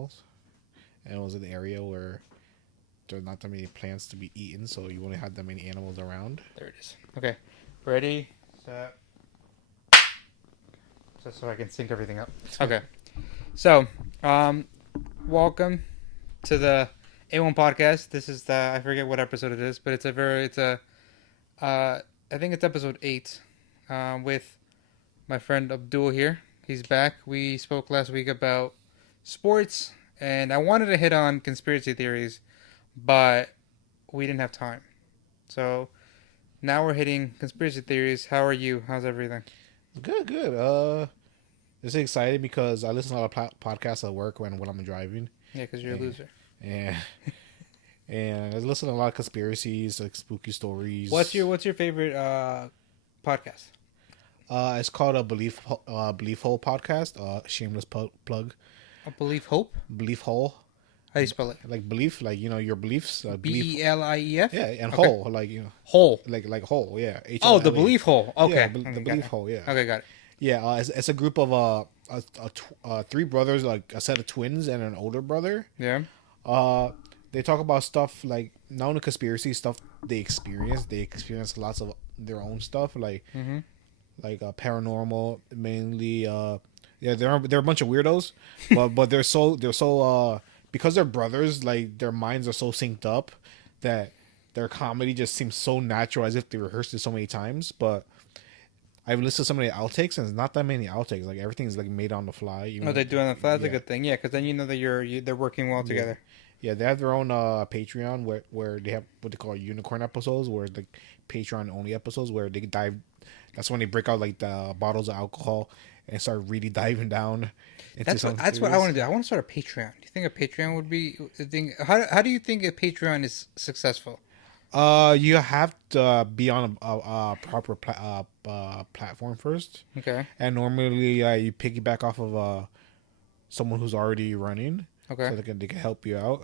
animals, and it was an area where there's not that many plants to be eaten, so you only had that many animals around. There it is. Okay. Ready, set. Just so I can sync everything up. Okay. So, welcome to the A1 podcast. This is I forget what episode it is, but I think it's episode 8, with my friend Abdul here. He's back. We spoke last week about sports, and I wanted to hit on conspiracy theories, but we didn't have time. So now we're hitting conspiracy theories. How are you? How's everything? Good, good. Just excited because I listen to a lot of podcasts at work when I'm driving. Yeah, because you're a loser. And and I listen to a lot of conspiracies, like spooky stories. What's your favorite podcast? It's called a Belief Hole podcast. Shameless plug. A Belief Hope? Belief Hole. How do you spell it? Like belief, like your beliefs. Belief? Yeah, and okay. hole, like hole. like hole. Yeah. Oh, the belief hole. Okay. Yeah, okay, the belief hole. Yeah. Okay, got it. Yeah. It's a group of three brothers, like a set of twins and an older brother. Yeah. They talk about stuff like not only conspiracy stuff they experience. They experience lots of their own stuff, like paranormal, mainly. Yeah, they're a bunch of weirdos, but they're so because they're brothers, like their minds are so synced up that their comedy just seems so natural, as if they rehearsed it so many times. But I've listened to some of the outtakes, and it's not that many outtakes. Like everything's like made on the fly. Oh, they do on the fly. That's a good thing. Yeah, because then you know that they're working well together. Yeah, they have their own Patreon where they have what they call unicorn episodes, where it's like Patreon only episodes where they dive. That's when they break out like the bottles of alcohol and start really diving down. That's what I want to do. I want to start a Patreon. Do you think a Patreon would be the thing? How do you think a Patreon is successful? You have to be on a proper platform first. Okay. And normally you piggyback off of someone who's already running. Okay. So they can help you out.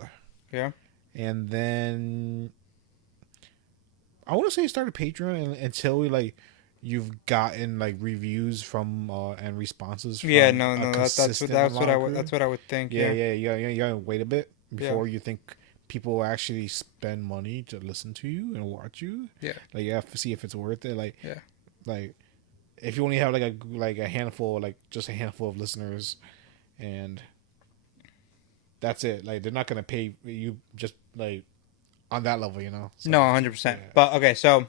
Yeah. And then I want to say start a Patreon until you've gotten like reviews from and responses from that's what I would think. Yeah. You gotta wait a bit before you think people will actually spend money to listen to you and watch you. Yeah. Like you have to see if it's worth it. Like yeah. Like if you only have a handful, like just a handful of listeners, and that's it. Like they're not gonna pay you just like on that level, you know. So, no, 100%. But okay, so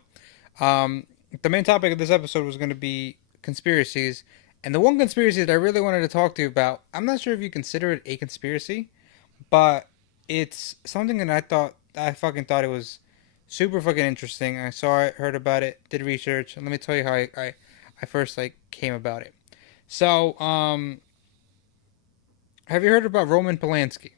the main topic of this episode was going to be conspiracies, and the one conspiracy that I really wanted to talk to you about, I'm not sure if you consider it a conspiracy, but it's something that I fucking thought it was super fucking interesting. I saw it, heard about it, did research, and let me tell you how I first came about it. So, have you heard about Roman Polanski?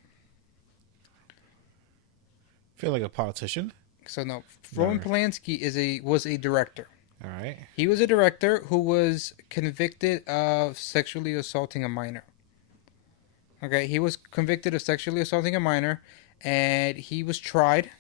I feel like a politician. So no, Roman Polanski was a director. All right. He was a director who was convicted of sexually assaulting a minor. Okay, he was convicted of sexually assaulting a minor, and he was tried,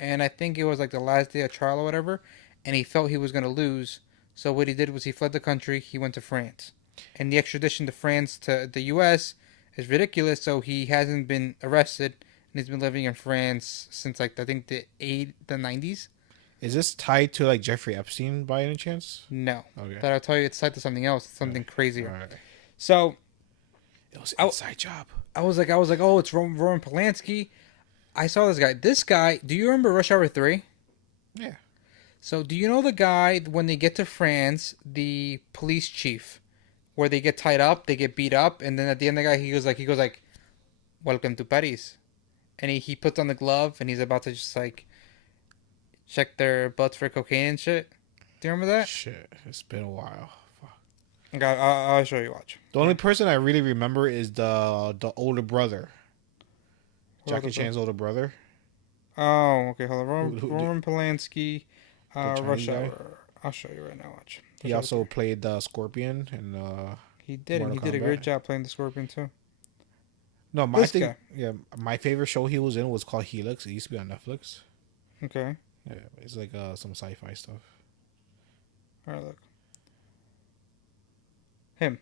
and I think it was like the last day of trial or whatever, and he felt he was going to lose, so what he did was he fled the country, he went to France. And the extradition to France to the U.S. is ridiculous, so he hasn't been arrested, and he's been living in France since I think the 90s. Is this tied to Jeffrey Epstein by any chance? No. Okay. But I'll tell you, it's tied to something else. It's something crazier. All right. So it was an inside job. I was like, oh, it's Roman Polanski. I saw this guy. This guy, do you remember Rush Hour 3? Yeah. So do you know the guy, when they get to France, the police chief, where they get tied up, they get beat up, and then at the end the guy, he goes like, welcome to Paris. And he puts on the glove, and he's about to just check their butts for cocaine and shit. Do you remember that? Shit, it's been a while. Fuck. Okay, I'll show you. Watch. The only person I really remember is the older brother. Jackie Chan's older brother. Oh, okay. Hold on. Roman Polanski, Rush Hour. I'll show you right now. Watch. He also played the Scorpion and he did. He did a great job playing the Scorpion too. No, my favorite show he was in was called Helix. It used to be on Netflix. Okay. Yeah, it's like some sci-fi stuff. All right, look. Him.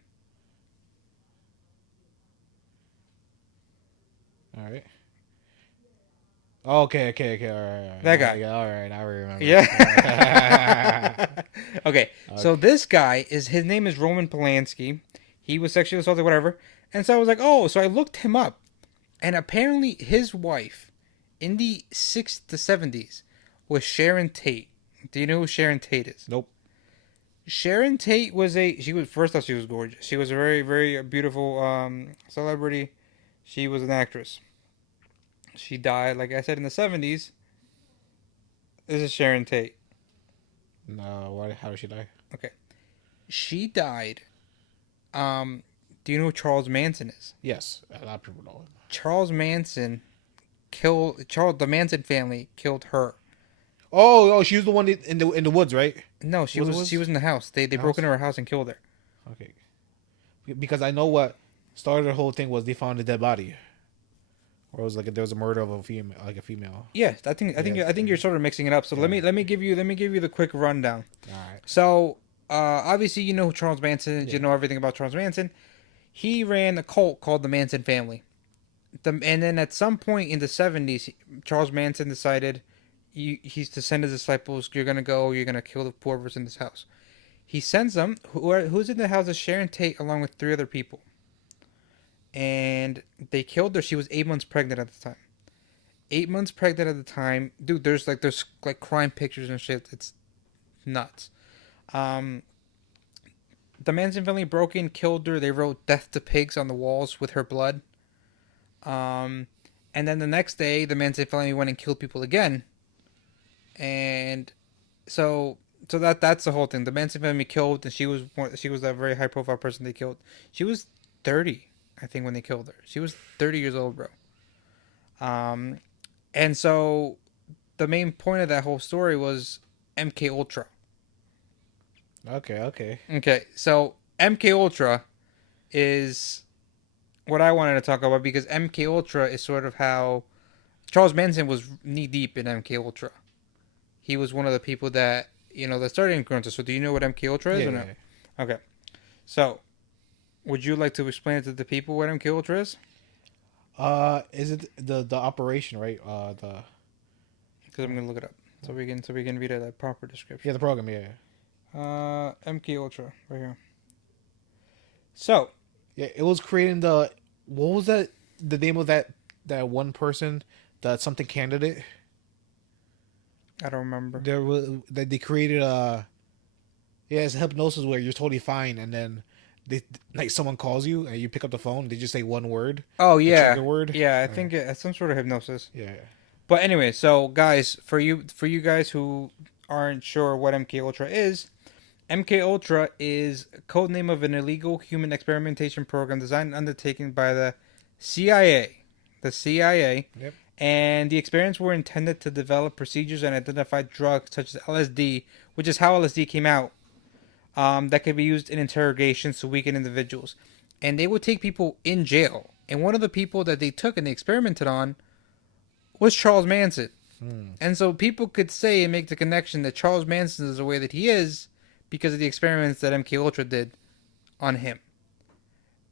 All right. Oh, okay. All right. That guy. Yeah, all right. I remember. Yeah. Okay, so Okay. this guy is his name is Roman Polanski. He was sexually assaulted, whatever. And so I was like, oh, so I looked him up, and apparently his wife, in the the 70s, was Sharon Tate. Do you know who Sharon Tate is? Nope. Sharon Tate was she was first off she was gorgeous. She was a very very beautiful celebrity. She was an actress. She died, like I said, in the 70s. This is Sharon Tate. No. Why? How did she die? Okay. She died. Do you know who Charles Manson is? Yes, a lot of people know him. Charles Manson the Manson family killed her. Oh, she was the one in the woods, right? No, she was in the house. They broke House? into her house and killed her. Okay. Because I know what started the whole thing was they found a dead body, or it was like there was a murder of a female, like a female. Yeah, I think you're sort of mixing it up. So Yeah. let me give you the quick rundown. All right. So obviously you know who Charles Manson is. Yeah. You know everything about Charles Manson. He ran a cult called the Manson family. And then at some point in the 70s, Charles Manson decided he's to send his disciples. You're gonna kill the whoever's in this house. He sends them. Who's in the house is Sharon Tate along with 3 other people. And they killed her. She was 8 months pregnant at the time. 8 months pregnant at the time, dude. There's crime pictures and shit. It's nuts. Um, the Manson family broke in, killed her. They wrote "Death to Pigs" on the walls with her blood. Um, and then the next day, the Manson family went and killed people again. And so that's the whole thing. The Manson family killed, and she was a very high profile person they killed. She was 30, I think, when they killed her. She was 30 years old, bro. And so the main point of that whole story was MK Ultra. Okay. Okay, so MK Ultra is what I wanted to talk about because MK Ultra is sort of how Charles Manson was knee deep in MK Ultra. He was one of the people that that started influencers. So do you know what MK Ultra is or no? Yeah. Okay, so would you like to explain it to the people what MK Ultra is? Is it the operation, right? Because I'm gonna look it up so we can read a proper description. The program, yeah. MK Ultra right here. So Yeah, it was creating what was the name of that one person, that something candidate? I don't remember. There was that they created it's hypnosis where you're totally fine, and then they like someone calls you and you pick up the phone, they just say one word. Oh yeah, trigger word. yeah. I think it's some sort of hypnosis. Yeah. But anyway, so guys, for you guys who aren't sure what MK Ultra is, MK Ultra is a code name of an illegal human experimentation program designed and undertaken by the CIA. The CIA. Yep. And the experiments were intended to develop procedures and identify drugs such as LSD, which is how LSD came out, that could be used in interrogations to weaken individuals. And they would take people in jail. And one of the people that they took and they experimented on was Charles Manson. And so people could say and make the connection that Charles Manson is the way that he is because of the experiments that MK Ultra did on him.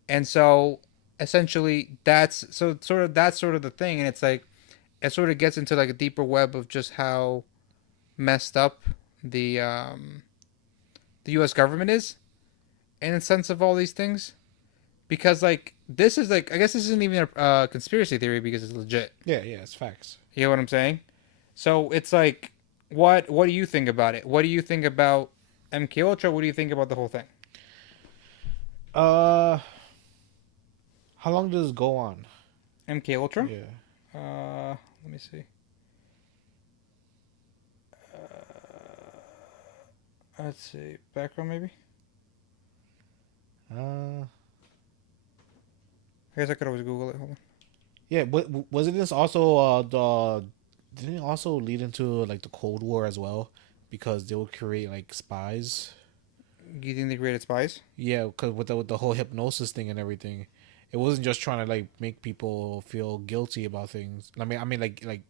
And so essentially that's sort of the thing, and it's like it sort of gets into like a deeper web of just how messed up the US government is in the sense of all these things. Because like this is like, I guess this isn't even a conspiracy theory because it's legit. Yeah, it's facts. You know what I'm saying? So it's like, what do you think about it? What do you think about MK Ultra? What do you think about the whole thing? How long does it go on? MK Ultra? Yeah. Let me see. Let's see. Background maybe? I guess I could always Google it. Hold on. Yeah, but wasn't this also didn't it also lead into like the Cold War as well, because they would create like spies? You think they created spies? Yeah, because with the whole hypnosis thing and everything, it wasn't just trying to like make people feel guilty about things. I mean like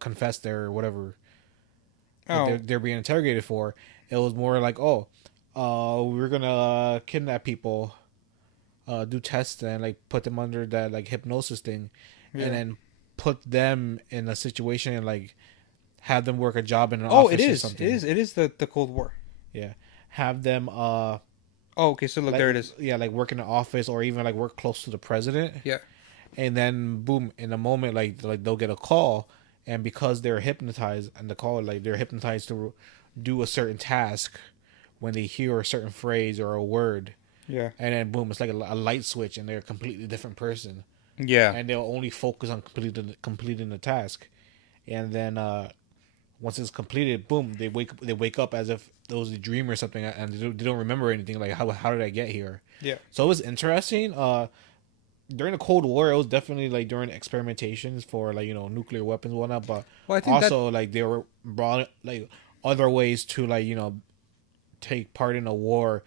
confess their whatever they're being interrogated for. It was more like, we're gonna kidnap people, do tests and like put them under that like hypnosis thing, and Yeah. then put them in a situation and like have them work a job in an Oh, it office or is. It something. is. It is the Cold War. Yeah, have them Oh, okay. So look, like there it is. yeah like work in an office or even like work close to the president, Yeah. and then boom, in a moment like they'll get a call, and because they're hypnotized and the call like they're hypnotized to do a certain task when they hear a certain phrase or a word, Yeah. and then boom, it's like a light switch and they're a completely different person, Yeah. and they'll only focus on completing the task, and then once it's completed, boom, they wake up as if it was a dream or something, and they don't remember anything. Like how did I get here? Yeah. So it was interesting. During the Cold War, it was definitely like during experimentations for like nuclear weapons and whatnot, but Well, I think that. also like they were brought like other ways to like take part in a war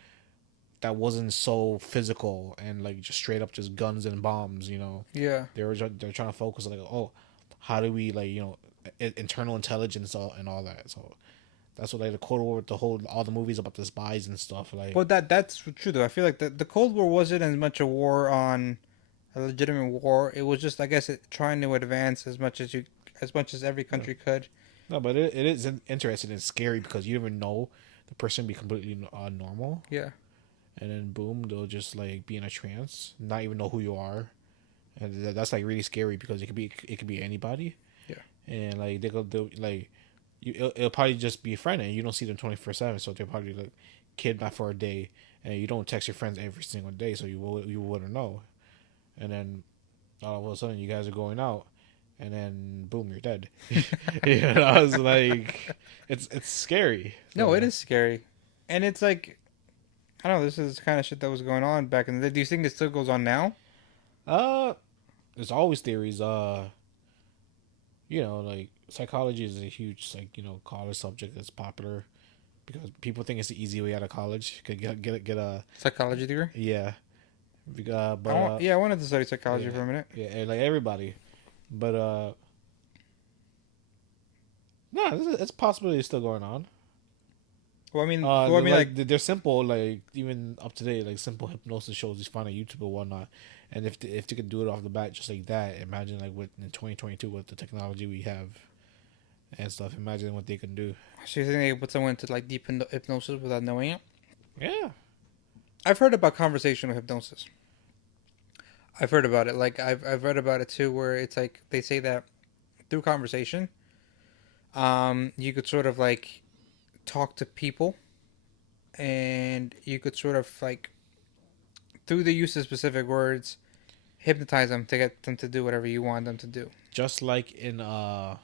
that wasn't so physical and like just straight up just guns and bombs. Yeah. They're trying to focus on like, oh, how do we like internal intelligence and all that. So that's what like the Cold War, the whole all the movies about the spies and stuff like. But that's true though. I feel like the Cold War wasn't as much a war on a legitimate war. It was just, I guess, trying to advance as much as every country could. No, but it is interesting and scary because you never know the person be completely normal, Yeah. and then boom, they'll just like be in a trance, not even know who you are, and that's like really scary because it could be anybody, Yeah. and like they'll like it'll probably just be a friend and you don't see them 24/7, so they're probably like kidnapped for a day, and you don't text your friends every single day, so you wouldn't know, and then all of a sudden you guys are going out, and then boom, you're dead. It's like it's scary. No, it So, is scary, and it's like, I don't know. This is the kind of shit that was going on back in the day. Do you think it still goes on now? uh, there's always theories. Like psychology is a huge like college subject that's popular because people think it's the easy way out of college. Could get a Psychology degree. yeah, but Yeah, I wanted to study psychology yeah, for a minute. yeah, like everybody, but no, it's possibly still going on. Like, They're simple, like even up to date, like simple hypnosis shows you find on YouTube or whatnot. And if they could do it off the bat just like that, imagine like with in 2022 with the technology we have and stuff. Imagine what they can do. so you think they put someone into like deep hypnosis without knowing it? Yeah, I've heard about conversational hypnosis. I've heard about it. Like I've read about it too, where it's like they say that through conversation, you could sort of like talk to people, and you could sort of like through the use of specific words, hypnotize them to get them to do whatever you want them to do. just like in it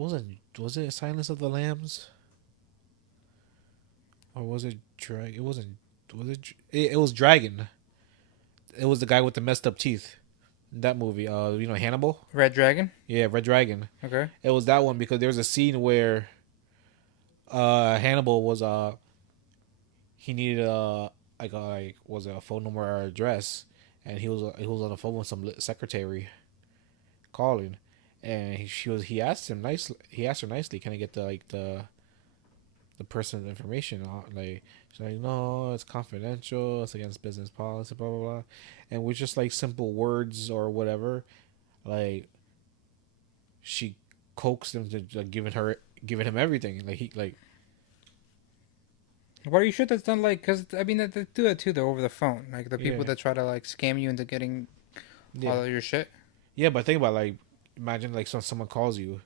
wasn't was it Silence of the Lambs or was it Drag? It wasn't. Was it? It was Dragon. It was the guy with the messed up teeth. That movie, Hannibal. Red Dragon. Yeah, Red Dragon. Okay. It was that one because there was a scene where Hannibal was he needed was it a phone number or address, and he was on the phone with some secretary calling, and he asked her nicely, can I get the person's information? Like she's like, no, it's confidential, it's against business policy, blah blah blah, and with just like simple words or whatever, like she coaxed him to like giving him everything, like he like. What are you sure that's done like? Because I mean, they do that too. They're over the phone, like the people Yeah. that try to like scam you into getting all Yeah, of your shit. yeah, but think about like imagine like someone calls you,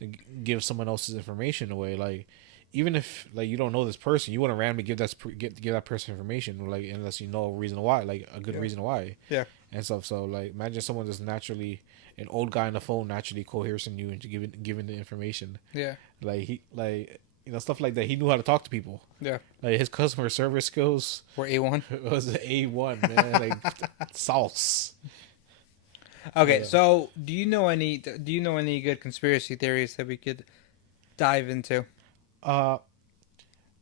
to give someone else's information away. Like even if like you don't know this person, you want to randomly give that person information, like unless you know a reason why, like a good Yeah. reason why, Yeah. and stuff. So like imagine someone just naturally an old guy on the phone naturally coercing you into giving the information. Yeah. Like stuff like that. He knew how to talk to people. Yeah. Like his customer service skills We're A1. was A1, man. Like sauce. Okay, Yeah. so do you know any good conspiracy theories that we could dive into? Uh,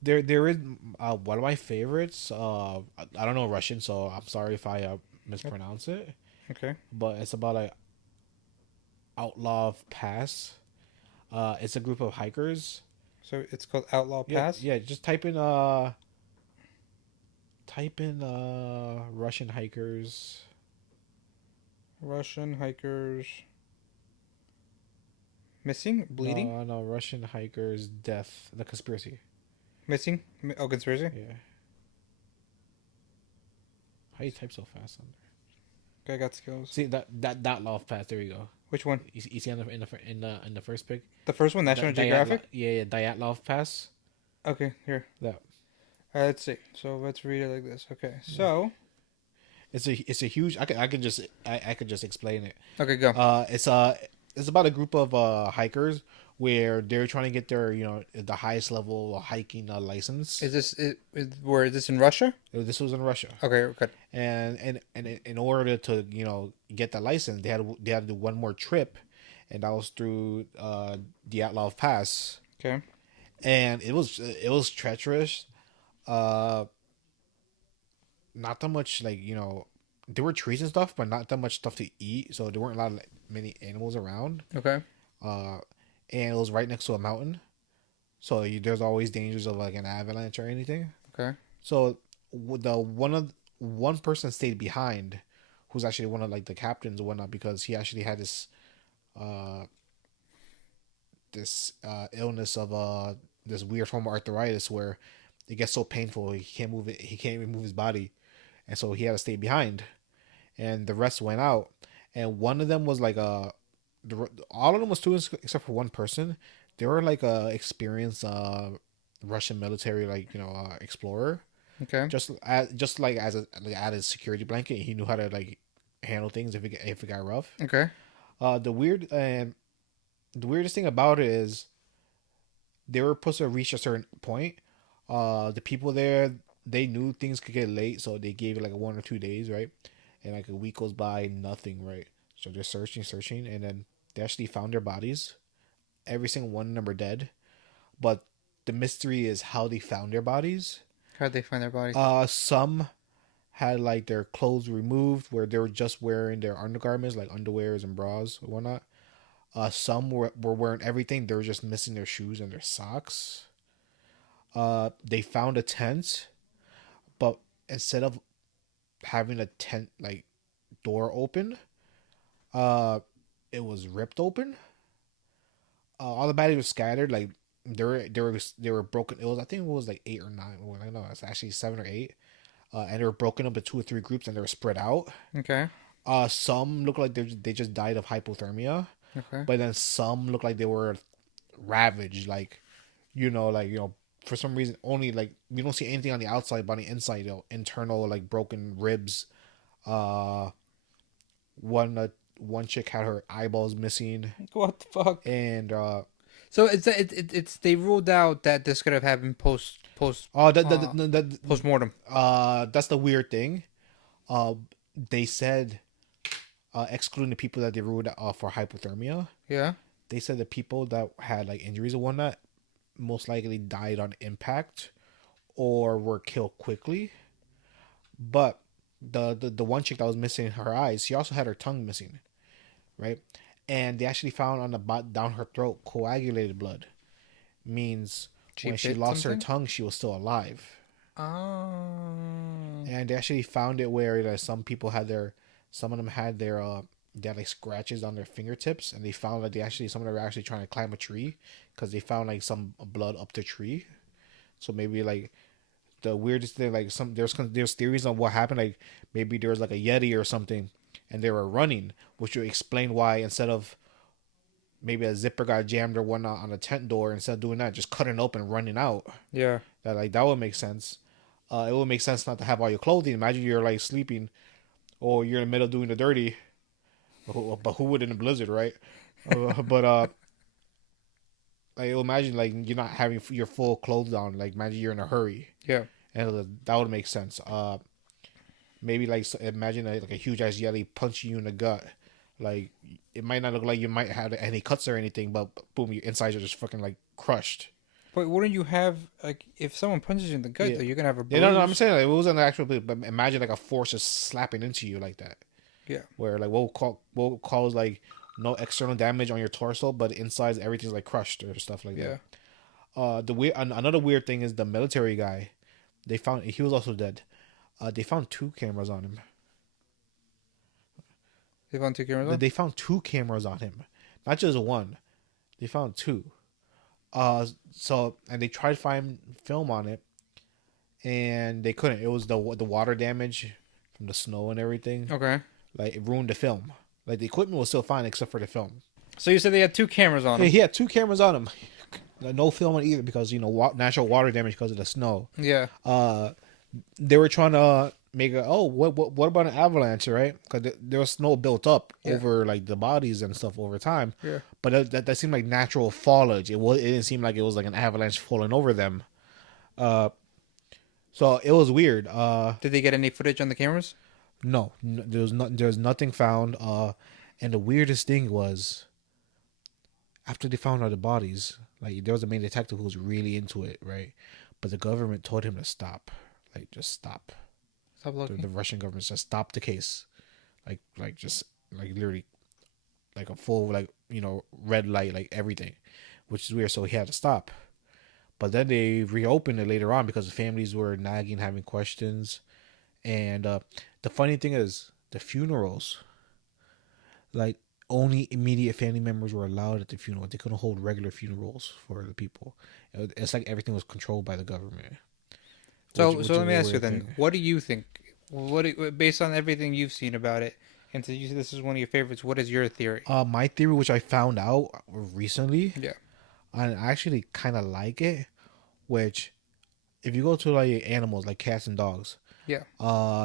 there is one of my favorites. I don't know Russian, so I'm sorry if I mispronounce it. Okay. But it's about like Outlaw Pass. It's a group of hikers. So it's called Outlaw Yeah, Pass. yeah. Just type in Type in Russian hikers. Russian hikers missing, bleeding, No, Russian hikers death. The conspiracy. missing. Oh, conspiracy. Yeah. How you type so fast on there? Okay, I got skills. See that love path. There you go. Which one? You see in the first pic. The first one, National Geographic. Yeah, Dyatlov Pass. Okay, here. That Let's see. So let's read it like this. Okay, so it's a huge. I could just explain it. okay, go. It's about a group of hikers where they're trying to get their the highest level hiking license. Where is this in Russia? This was in Russia. Okay, good. And in order to get the license, they had to do one more trip, and that was through Dyatlov Pass. Okay. And it was treacherous. Not that much there were trees and stuff, but not that much stuff to eat, so there weren't a lot of many animals around. Okay. And it was right next to a mountain, so there's always dangers of like an avalanche or anything. Okay. So one person stayed behind, who's actually one of like the captains and whatnot, because he actually had uh this illness of this weird form of arthritis where it gets so painful he can't move it. He can't even move his body, and so he had to stay behind. And the rest went out. And one of them was like all of them was students except for one person. They were like a experienced Russian military explorer. Okay. Just like as a added security blanket. He knew how to like handle things if it got rough. Okay. The weirdest thing about it is they were supposed to reach a certain point. The people there, they knew things could get late, so they gave it like 1 or 2 days, right? And like a week goes by, nothing, right? So they're searching, and then they actually found their bodies. Every single one of them are dead, but the mystery is how they found their bodies. How'd they find their bodies? Some had like their clothes removed, where they were just wearing their undergarments, like underwears and bras or whatnot. Some were wearing everything. They were just missing their shoes and their socks. They found a tent, but instead of having a tent like door open, it was ripped open. All the bodies were scattered. Like they were broken. It was, I think it was like 8 or 9. Well, I know it's actually 7 or 8. And they were broken up into 2 or 3 groups, and they were spread out. Okay. Some look like they just died of hypothermia. Okay. But then some look like they were ravaged, for some reason only like we don't see anything on the outside, but on the inside, internal like broken ribs. Uh, one chick had her eyeballs missing, What the fuck? and So it's they ruled out that this could have happened post oh that post mortem. that's the weird thing. They said, excluding the people that they ruled out for hypothermia, Yeah. they said the people that had like injuries or whatnot most likely died on impact or were killed quickly. But the one chick that was missing her eyes, she also had her tongue missing, right? And they actually found on the down her throat coagulated blood, means when she lost her tongue, she was still alive. Oh. And they actually found it where some of them had they had like scratches on their fingertips, and they found that some of them were actually trying to climb a tree because they found like some blood up the tree. So maybe like the weirdest thing, like there's theories on what happened. Like maybe there was like a yeti or something, and they were running, which would explain why instead of maybe a zipper got jammed or whatnot on a tent door, instead of doing that, just cutting it open and running out. Yeah. That would make sense. It would make sense not to have all your clothing. Imagine you're like sleeping, or you're in the middle of doing the dirty. But who would in a blizzard, right? But like imagine like you're not having your full clothes on. Like imagine you're in a hurry. Yeah. And that would make sense. Maybe like imagine like a huge ass yeti punching you in the gut. Like it might not look like you might have any cuts or anything, but boom, your insides are just fucking like crushed. But wouldn't you have like if someone punches you in the gut, though, you're gonna have a bruise? Yeah, no, I'm saying like, it wasn't an actual, but imagine like a force just slapping into you like that. Yeah. Where like what cause like no external damage on your torso, but inside everything's like crushed or stuff like that. Yeah. Another weird thing is the military guy. They found he was also dead. They found two cameras on him. They found two cameras on. They found two cameras on him, not just one. They found two. And they tried to find film on it, and they couldn't. It was the water damage from the snow and everything. Okay. Like it ruined the film. Like the equipment was still fine except for the film. So you said they had two cameras on Yeah, him. he had two cameras on him. No film on either because natural water damage because of the snow. Yeah. They were trying to make what about an avalanche, right? Because there was snow built up over like the bodies and stuff over time. Yeah. But that seemed like natural foliage. It didn't seem like it was like an avalanche falling over them. So it was weird. Did they get any footage on the cameras? No, there was nothing found. And the weirdest thing was after they found out the bodies, like there was a main detective who was really into it, right? But the government told him to stop. Like just stop. Stop looking. The Russian government just stopped the case. Just literally like a full red light, like everything. Which is weird, so he had to stop. But then they reopened it later on because the families were nagging, having questions. And the funny thing is, the funerals, like only immediate family members were allowed at the funeral. They couldn't hold regular funerals for the people. It's like everything was controlled by the government. So let me ask you then, what do you think? Based on everything you've seen about it, and so you say this is one of your favorites, what is your theory? My theory, which I found out recently, Yeah. I actually kind of like it. Which, if you go to like animals like cats and dogs, Yeah.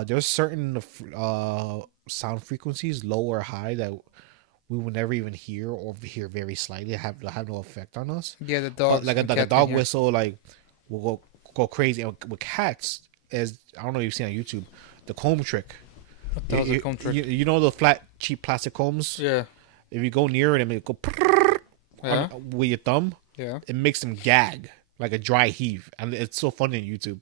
there's certain sound frequencies, low or high, that we would never even hear or hear very slightly, have no effect on us. Yeah, the dogs. Like a dog whistle, like will go crazy. And with cats, as I don't know if you've seen on YouTube, the comb trick. What the hell's a comb trick? You know the flat, cheap plastic combs. Yeah. If you go near it and it go with your thumb, Yeah. it makes them gag like a dry heave, and it's so funny on YouTube,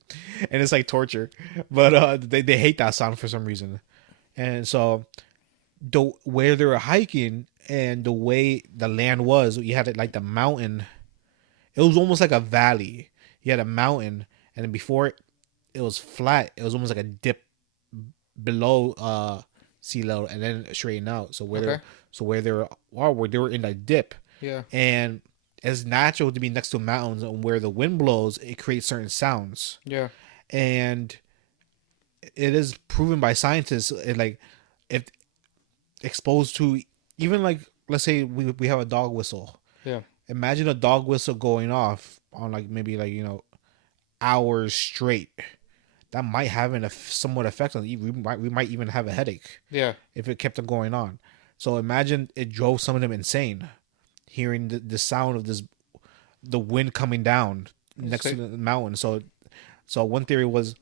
and it's like torture. But they hate that sound for some reason, and so where they were hiking and the way the land was, you had it like the mountain. It was almost like a valley. You had a mountain, and then before it was flat. It was almost like a dip below sea level, and then straighten out. So where they were in that dip, Yeah. and it's natural to be next to mountains, and where the wind blows, it creates certain sounds. Yeah. And it is proven by scientists, if exposed to, even like, let's say we have a dog whistle. Yeah. Imagine a dog whistle going off on maybe hours straight. That might have somewhat effect on you. We might even have a headache. Yeah. If it kept on going on. So imagine it drove some of them insane, hearing the sound of the wind coming down next to the mountain. So one theory was,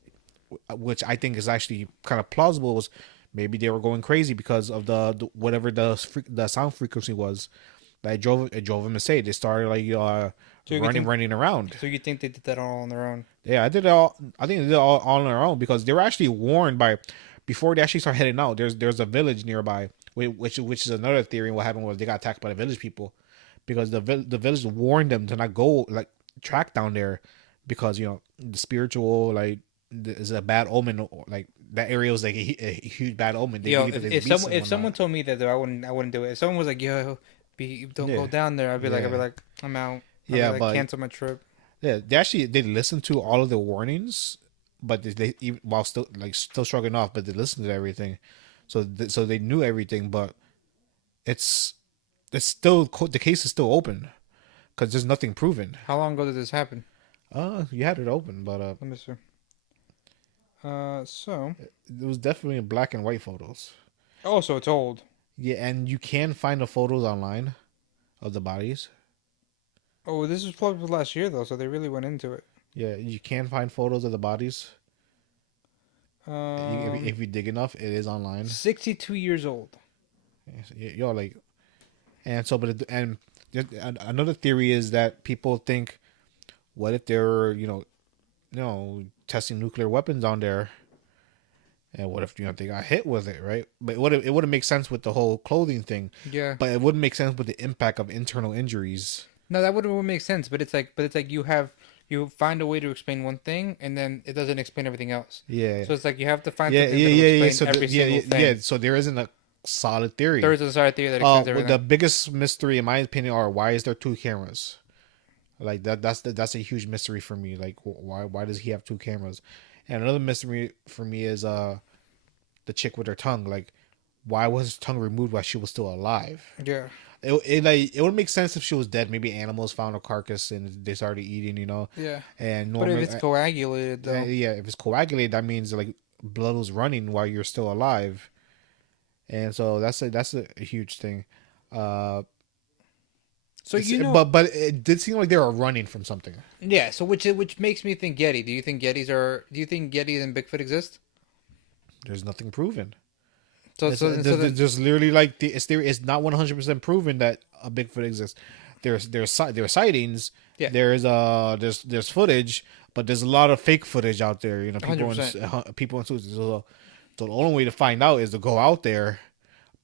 which I think is actually kind of plausible, was maybe they were going crazy because of the whatever the sound frequency was. That it drove them insane. They started running around. So you think they did that all on their own? Yeah, I did it all. I think they did it all on their own because they were actually warned before they actually start heading out. There's a village nearby, which is another theory. What happened was they got attacked by the village people because the village warned them to not go track down there because the spiritual is a bad omen. Like that area was like a huge bad omen. They if someone told me that, though, I wouldn't do it. If someone was like, "Yo, don't go down there," I'd be like, "I'm out." But cancel my trip. Yeah, they listened to all of the warnings, but they even while still shrugging off, but they listened to everything, so they knew everything. But it's still, the case is still open because there's nothing proven. How long ago did this happen? You had it open, but let me see. So it was definitely in black and white photos. Oh, so it's old. Yeah, and you can find the photos online of the bodies. Oh, this was probably last year though, so they really went into it. Yeah, you can find photos of the bodies. If you dig enough, it is online. 62 years old. And another theory is that people think, what if they're testing nuclear weapons on there, and what if they got hit with it, right? But it wouldn't make sense with the whole clothing thing. Yeah. But it wouldn't make sense with the impact of internal injuries. No, that wouldn't make sense. But it's like you have You find a way to explain one thing, and then it doesn't explain everything else. Yeah, So it's like you have to find yeah, something yeah, that will yeah, yeah. explain So every yeah, single yeah, yeah. thing. So there isn't a solid There theory. is a side theory that explains Well, the everything. biggest mystery, in my opinion, are why is there two cameras? Like that's a huge mystery for me. Like why does he have two cameras? And another mystery for me is the chick with her tongue. Like why was her tongue removed while she was still alive? Yeah, It would make sense if she was dead. Maybe animals found her carcass and they started eating. yeah. And But if normally, it's coagulated, though, yeah, if it's coagulated, that means like blood was running while you're still alive. And so that's a huge thing. Uh, so it's, you know, but it did seem like they were running from something. yeah. So which makes me think Yeti. Do you think Yetis are? Do you think Yetis and Bigfoot exist? There's nothing proven. So It's so so then, there's literally like it's not 100% proven that a Bigfoot exists. There are sightings. yeah, There's footage, but there's a lot of fake footage out there. You know, 100%. people in suits. So the only way to find out is to go out there.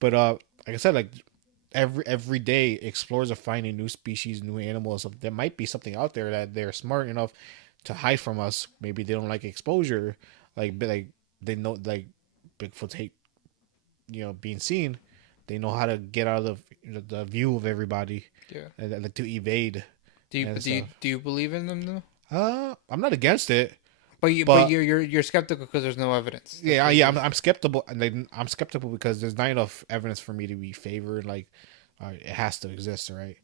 But like I said, like every day explorers are finding new species, new animals. So there might be something out there that they're smart enough to hide from us. Maybe they don't like exposure. Like they know like Bigfoots hate being seen. They know how to get out of the view of everybody Yeah. and to evade Do you and do you, stuff. do you believe in them though? I'm not against it, But but you're skeptical because there's no evidence. That's yeah, what yeah, it I'm, is. I'm skeptical. And I'm skeptical because there's not enough evidence for me to be favored. Like, it has to exist, right?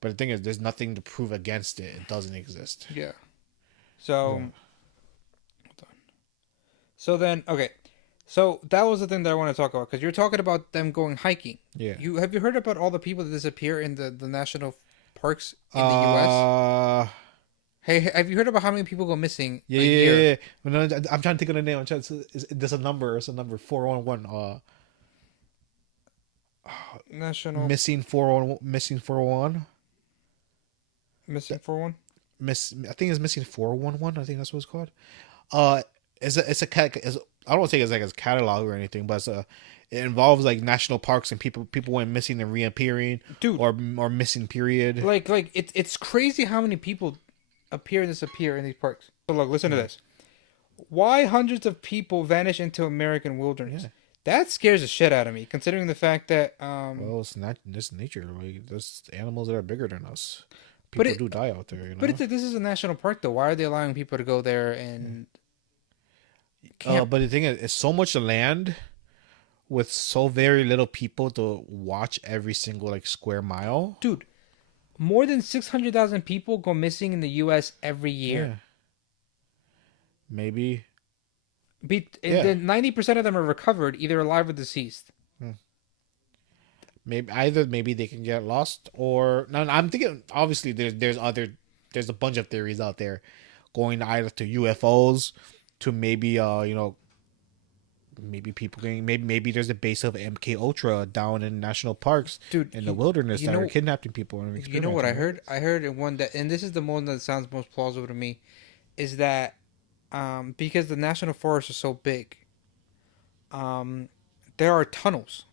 But the thing is, there's nothing to prove against it. It doesn't exist. Yeah. So Yeah, so then okay. So that was the thing that I want to talk about because you're talking about them going hiking. yeah. Have you heard about all the people that disappear in the national parks in the U.S.? Uh, Hey, have you heard about how many people go missing yeah, a yeah, yeah. year? Yeah. No, I'm trying to think of the name. There's a number. It's a number 411. National Missing 411. Missing 411. missing for one. I think it's missing 411. I think that's what it's called. Uh, it's a cat. I don't want to say it's like a catalog or anything, but it involves like national parks and people went missing and reappearing, Dude, or missing period. like it's crazy how many people appear and disappear in these parks. So look, listen to this. Why hundreds of people vanish into American wilderness? Yeah. That scares the shit out of me, considering the fact that Well, it's not this nature. Like there's animals that are bigger than us. but People do die out there, you but know. this is a national park though. Why are they allowing people to go there and camp? But the thing is, it's so much land with so very little people to watch every single like square mile. Dude, more than 600,000 people go missing in the U.S. every year. Yeah, maybe. And Yeah, then 90% of them are recovered, either alive or deceased. maybe they can get lost or no. I'm thinking obviously there's a bunch of theories out there going either to UFOs to maybe maybe people getting maybe there's a base of MK Ultra down in national parks Dude, in the wilderness you that are know, kidnapping people and you know what I experimenting. heard? I heard in one that, and this is the one that sounds most plausible to me, is that because the national forests are so big, there are tunnels.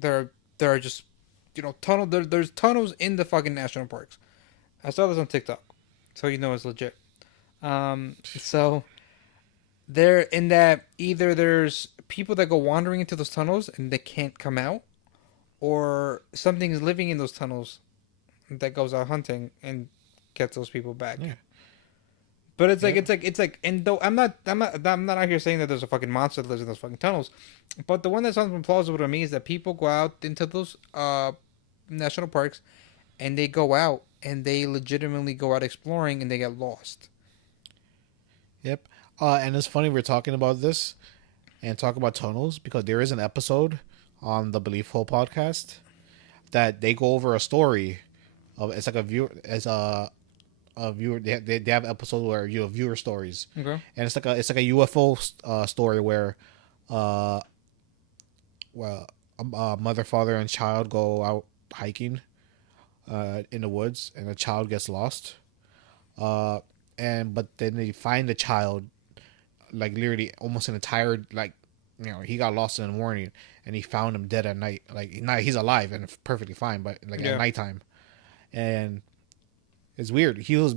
There are just there's tunnels in the fucking national parks. I saw this on TikTok, so you know it's legit. So they're in that either there's people that go wandering into those tunnels and they can't come out, or something is living in those tunnels that goes out hunting and gets those people back. Yeah. But it's like Yeah. and though I'm not out here saying that there's a fucking monster that lives in those fucking tunnels, but the one that sounds more plausible to me is that people go out into those national parks, and they go out and they legitimately go out exploring and they get lost. Yep. And it's funny we're talking about this and talk about tunnels because there is an episode on the Belief Hole podcast that they go over a story of it's like a viewer as a viewer they have episodes where viewer stories Okay. and it's like a UFO story where well a mother, father, and child go out hiking in the woods and the child gets lost uh but then they find the child like literally almost an entire like he got lost in the morning and he found him dead at night like not he's alive and perfectly fine but like at Yeah. nighttime and it's weird he was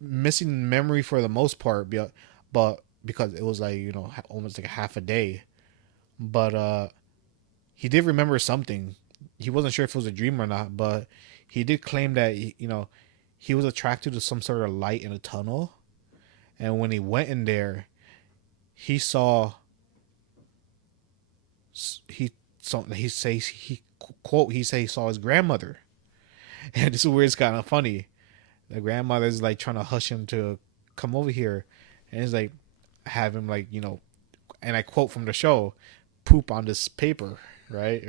missing memory for the most part, but because it was like almost like a half a day. But he did remember something. He wasn't sure if it was a dream or not, but he did claim that he was attracted to some sort of light in a tunnel, and when he went in there, he saw he says he quote he say he saw his grandmother, and this is where it's kind of funny. The grandmother's like trying to hush him to come over here, and it's like have him like and I quote from the show, poop on this paper, right,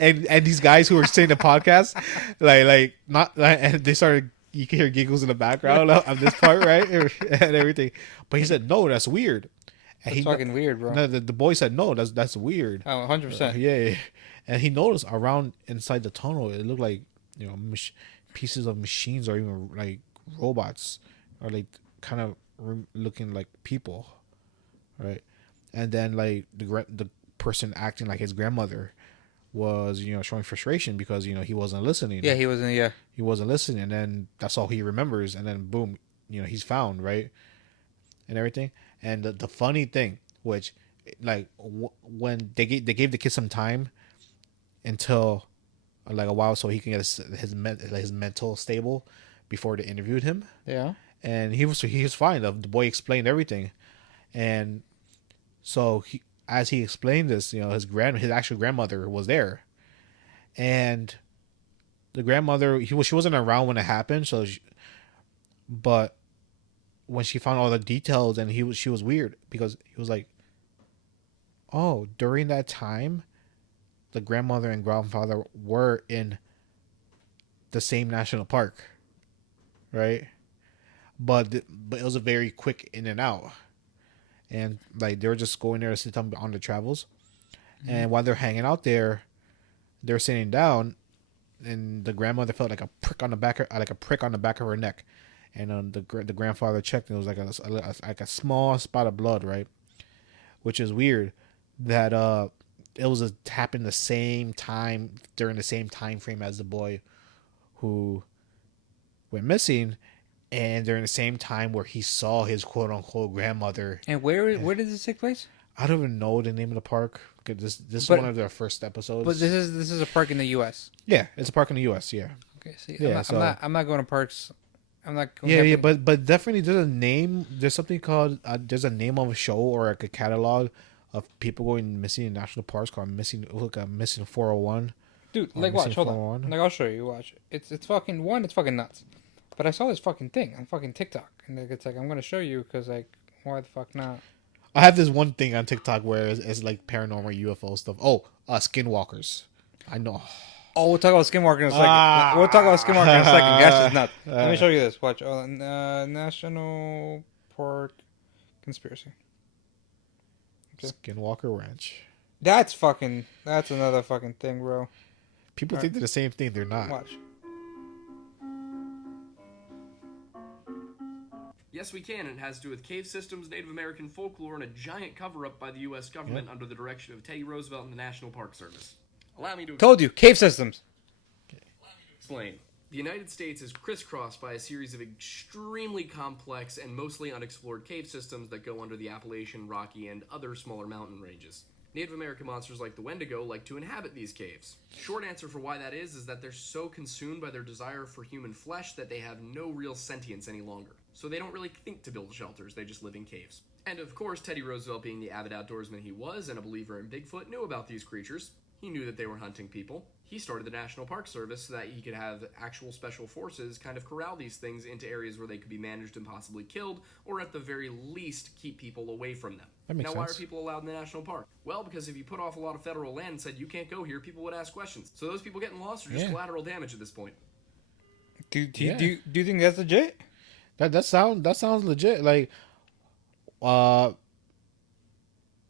and these guys who are saying the podcast, like not like, and they started. You can hear giggles in the background of this part, right, and everything. But he said, "No, that's weird." And That's fucking weird, bro. No, the boy said, "No, that's weird." Oh, 100%. Yeah, and he noticed around inside the tunnel, it looked like pieces of machines or even like robots, or like kind of looking like people, right? And then like the person acting like his grandmother was showing frustration because he wasn't listening. Yeah, he wasn't. Yeah, he wasn't listening, and then that's all he remembers. And then boom, he's found, right, and everything. And the funny thing, which like when they gave the kid some time until like a while so he can get his mental stable before they interviewed him. yeah. And he was fine. The boy explained everything, and so as he explained this, his actual grandmother was there, and the grandmother she wasn't around when it happened. But when she found all the details, and she was weird because he was like, oh, during that time, the grandmother and grandfather were in the same national park, right? But it was a very quick in and out, and like they were just going there to sit on the travels, and while they're hanging out there, they're sitting down, and the grandmother felt like a prick on the back of her neck, and the grandfather checked, and it was like a small spot of blood, right? Which is weird that it was happened the same time during the same time frame as the boy who went missing, and during the same time where he saw his quote unquote grandmother. And where did this take place? I don't even know the name of the park. This is one of their first episodes. But this is a park in the U.S. Yeah, it's a park in the U.S. Yeah. Okay. See, Yeah, I'm not going to parks. I'm not. Going Yeah, but definitely there's a name. There's something called there's a name of a show or like a catalog of people going missing in national parks called missing. Look, missing 401. Dude, like watch, hold on. Like I'll show you. Watch. It's fucking nuts. But I saw this fucking thing on fucking TikTok, and it's like I'm gonna show you because like why the fuck not? I have this one thing on TikTok where it's like paranormal UFO stuff. Oh, skinwalkers. I know. Oh, we'll talk about Skinwalker in a second. We'll talk about Skinwalker in a second. That's just nuts. Let me show you this. Watch. National Park Conspiracy. Okay. Skinwalker Ranch. That's another fucking thing, bro. People think they're the same thing. They're not. Watch. Yes, we can, and it has to do with cave systems, Native American folklore, and a giant cover-up by the U.S. government under the direction of Teddy Roosevelt and the National Park Service. Allow me to Told you, cave systems. explain. The United States is crisscrossed by a series of extremely complex and mostly unexplored cave systems that go under the Appalachian, Rocky, and other smaller mountain ranges. Native American monsters like the Wendigo like to inhabit these caves. Short answer for why that is that they're so consumed by their desire for human flesh that they have no real sentience any longer. So they don't really think to build shelters, they just live in caves. And of course, Teddy Roosevelt, being the avid outdoorsman he was and a believer in Bigfoot, knew about these creatures. He knew that they were hunting people. He started the National Park Service so that he could have actual special forces kind of corral these things into areas where they could be managed and possibly killed, or at the very least, keep people away from them. That makes now, why sense. are people allowed in the national park? Well, because if you put off a lot of federal land and said you can't go here, people would ask questions. So those people getting lost are just collateral damage at this point. Do you think that's legit? That sounds legit. Like,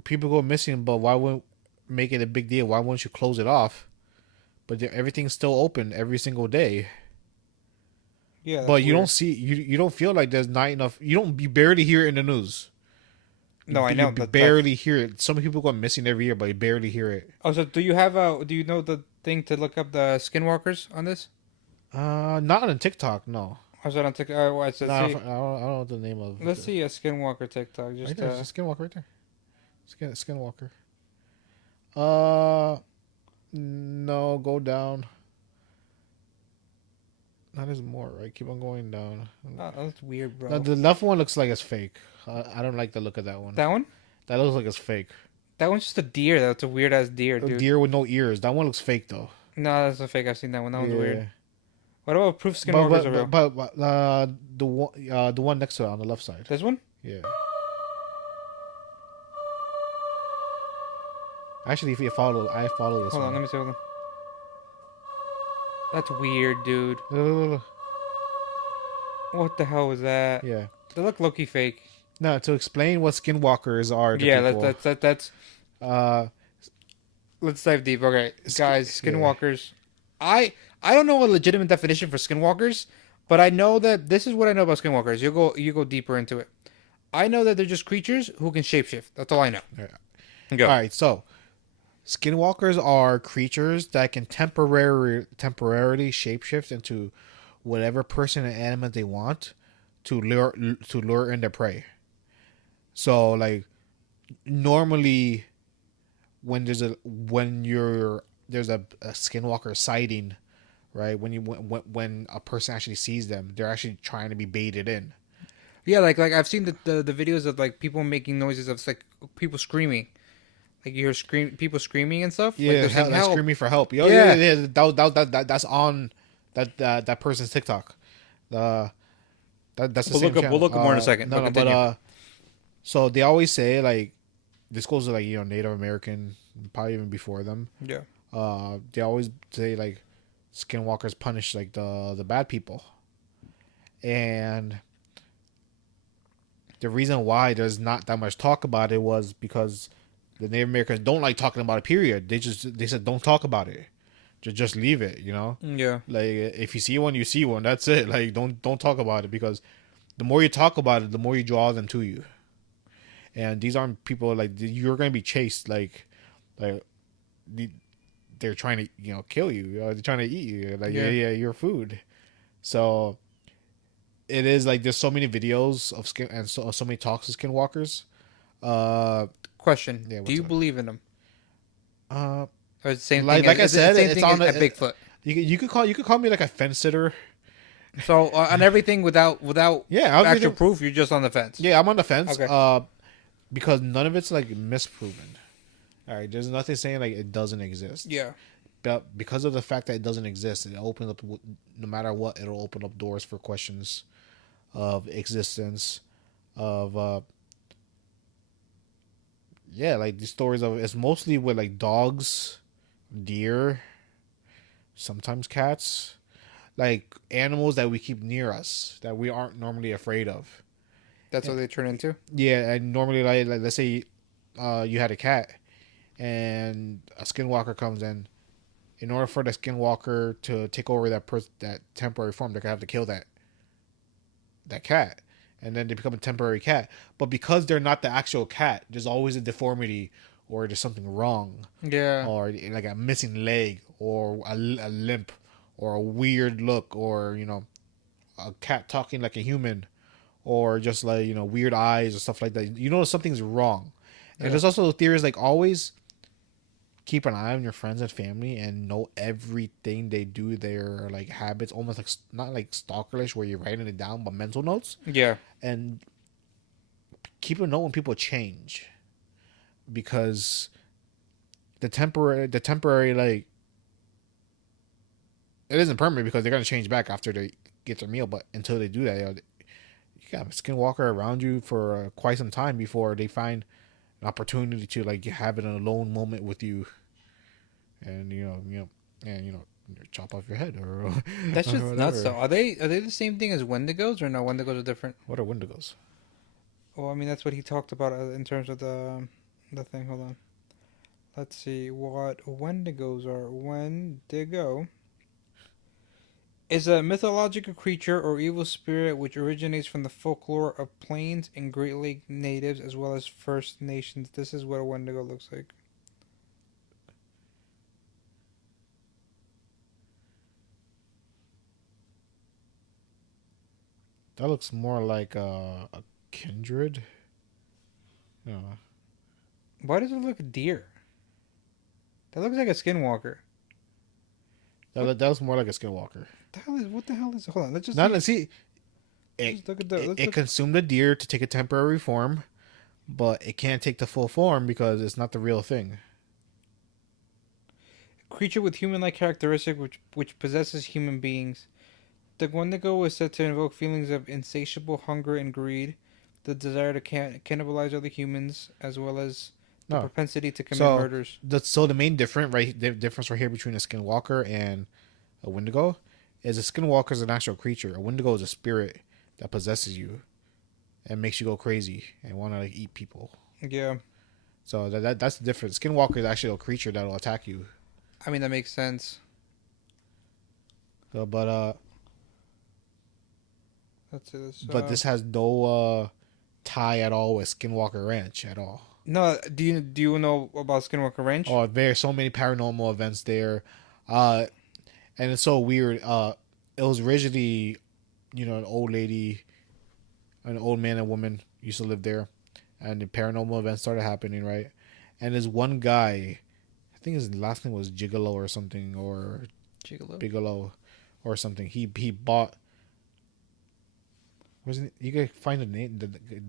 people go missing, but why wouldn't make it a big deal? Why wouldn't you close it off? But everything's still open every single day. Yeah, but you weird. don't see you don't feel like there's not enough. You barely hear it in the news. No, I know. You barely hear it. Some people go missing every year, but you barely hear it. Oh, so do you know the thing to look up the skinwalkers on this? Not on TikTok, no. I was on TikTok. Let's No, I see. don't know what the name of. Let's see a Skinwalker TikTok. Right Just there, it's a Skinwalker right there. Skinwalker. Uh, no, go down. That is more right. Keep on going down. oh, that's weird, No, bro. the left one looks like it's fake. I don't like the look of that one. That one? That looks like it's fake. That one's just a deer. That's a weird ass deer, A dude. deer with no ears. That one looks fake though. No, that's a fake. I've seen that one. That one's Yeah. weird. What about proof But Skinwalkers but, are real? but the one next to it on the left side. This one? Yeah. Actually, if you follow, I follow this Hold on, one. let me see. Hold on. That's weird, dude. Look. What the hell was that? Yeah. They look low-key fake. No, to explain what skinwalkers are to Yeah, people. that's. Uh, Let's dive deep. Okay, guys, yeah. Skinwalkers. I don't know a legitimate definition for Skinwalkers, but I know that this is what I know about Skinwalkers. You go deeper into it. I know that they're just creatures who can shapeshift. That's all I know. Yeah. Go. All right, so skinwalkers are creatures that can temporarily shapeshift into whatever person and animal they want to lure in their prey. So like normally when there's a skinwalker sighting, right? When a person actually sees them, they're actually trying to be baited in. Yeah, like I've seen the videos of like people making noises of like people screaming, like you hear people screaming and stuff. Yeah, like they're saying, help. screaming for help. Yo, Yeah. yeah. That's on that person's TikTok. That's the We'll same look up- we'll channel. look up more in a second, No, but no, continue. so they always say like this goes to like Native American, probably even before them. Yeah. They always say like skinwalkers punish like the bad people, and the reason why there's not that much talk about it was because the Native Americans don't like talking about it. Period. They said don't talk about it. Just leave it. Yeah. Like if you see one, you see one. That's it. Like don't talk about it because the more you talk about it, the more you draw them to you. And these aren't people like you're gonna be chased. Like they're trying to kill you. They're trying to eat you. Like yeah, your food. So it is like there's so many videos of skin and so many talks of skinwalkers. Question: Yeah, do you up? believe in them? Uh, Or it's the same like thing? I said, the same it's thing on as the- Bigfoot. you could call me like a fence sitter. So on everything without Yeah, actual proof, you're just on the fence. Yeah, I'm on the fence. Okay. Because none of it's like misproven. All right, there's nothing saying like it doesn't exist. Yeah. But because of the fact that it doesn't exist, it opens up. No matter what, it'll open up doors for questions of existence, of like these stories of it's mostly with like dogs, deer, sometimes cats, like animals that we keep near us that we aren't normally afraid of. That's what they turn into. Yeah, and normally like let's say you had a cat and a skinwalker comes in. In order for the skinwalker to take over that temporary form, they're gonna have to kill that cat, and then they become a temporary cat. But because they're not the actual cat, there's always a deformity, or there's something wrong, Yeah. or like a missing leg, or a limp, or a weird look, or a cat talking like a human, or just like weird eyes or stuff like that. Something's wrong. And there's also theories like always keep an eye on your friends and family and know everything they do, their like habits, almost like not like stalkerish where you're writing it down, but mental notes. Yeah. And keep a note when people change, because the temporary like it isn't permanent because they're gonna change back after they get their meal, but until they do that, you got a skinwalker around you for quite some time before they find an opportunity to like have an alone moment with you, and chop off your head or That's or just nuts. whatever. Though, are they the same thing as Wendigos or no? Wendigos are different. What are Wendigos? Well, I mean that's what he talked about in terms of the thing. Hold on. Let's see what Wendigos are. Wendigo is a mythological creature or evil spirit which originates from the folklore of Plains and Great Lake natives as well as First Nations. This is what a Wendigo looks like. That looks more like a kindred. No, Why does it look deer? That looks like a skinwalker. that looks more like a skinwalker. What the hell is? Hold on, let's just Not see. see. Just look at the. It consumed a deer to take a temporary form, but it can't take the full form because it's not the real thing. Creature with human-like characteristics, which possesses human beings. The Wendigo is said to invoke feelings of insatiable hunger and greed, the desire to cannibalize other humans, as well as the No, propensity to commit so murders. the main difference right here between a skinwalker and a Wendigo is a skinwalker is an actual creature. A Wendigo is a spirit that possesses you and makes you go crazy and want to like eat people. Yeah, So that's the difference. Skinwalker is actually a creature that will attack you. I mean that makes sense. So, but That's it. but this has no tie at all with Skinwalker Ranch at all. No, do you know about Skinwalker Ranch? Oh, there's so many paranormal events there, and it's so weird. It was originally, an old lady, an old man and woman used to live there, and the paranormal events started happening, right? And this one guy, I think his last name was Gigolo or something, or Gigolo. Bigelow, or something. He bought. Wasn't you can find the name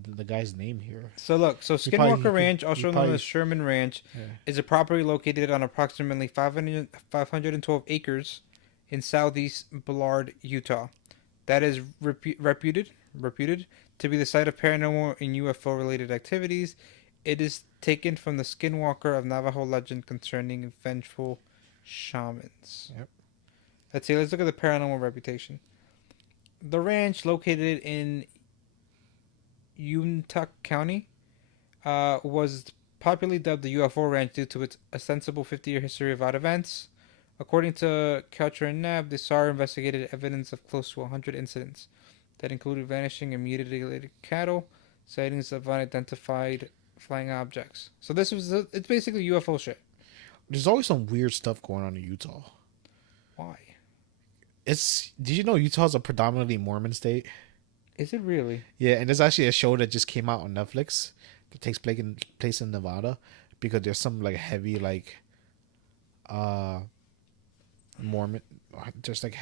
the guy's name here? So look, He probably- Skinwalker he Ranch, could- he also known probably- as Sherman Ranch, Yeah. is a property located on approximately 512 acres in southeast Ballard, Utah. That is reputed to be the site of paranormal and UFO related activities. It is taken from the Skinwalker of Navajo legend concerning vengeful shamans. Yep. Let's see. Let's look at the paranormal reputation. The ranch, located in Uintah County, was popularly dubbed the UFO Ranch due to its ostensible 50-year history of odd events. According to Coucher and Nab, the SAR investigated evidence of close to 100 incidents that included vanishing and mutilated cattle, sightings of unidentified flying objects. So it's basically UFO shit. There's always some weird stuff going on in Utah. Why? Did you know Utah's a predominantly Mormon state? Is it really? Yeah, and there's actually a show that just came out on Netflix that takes place in Nevada because there's some like heavy Mormon, just like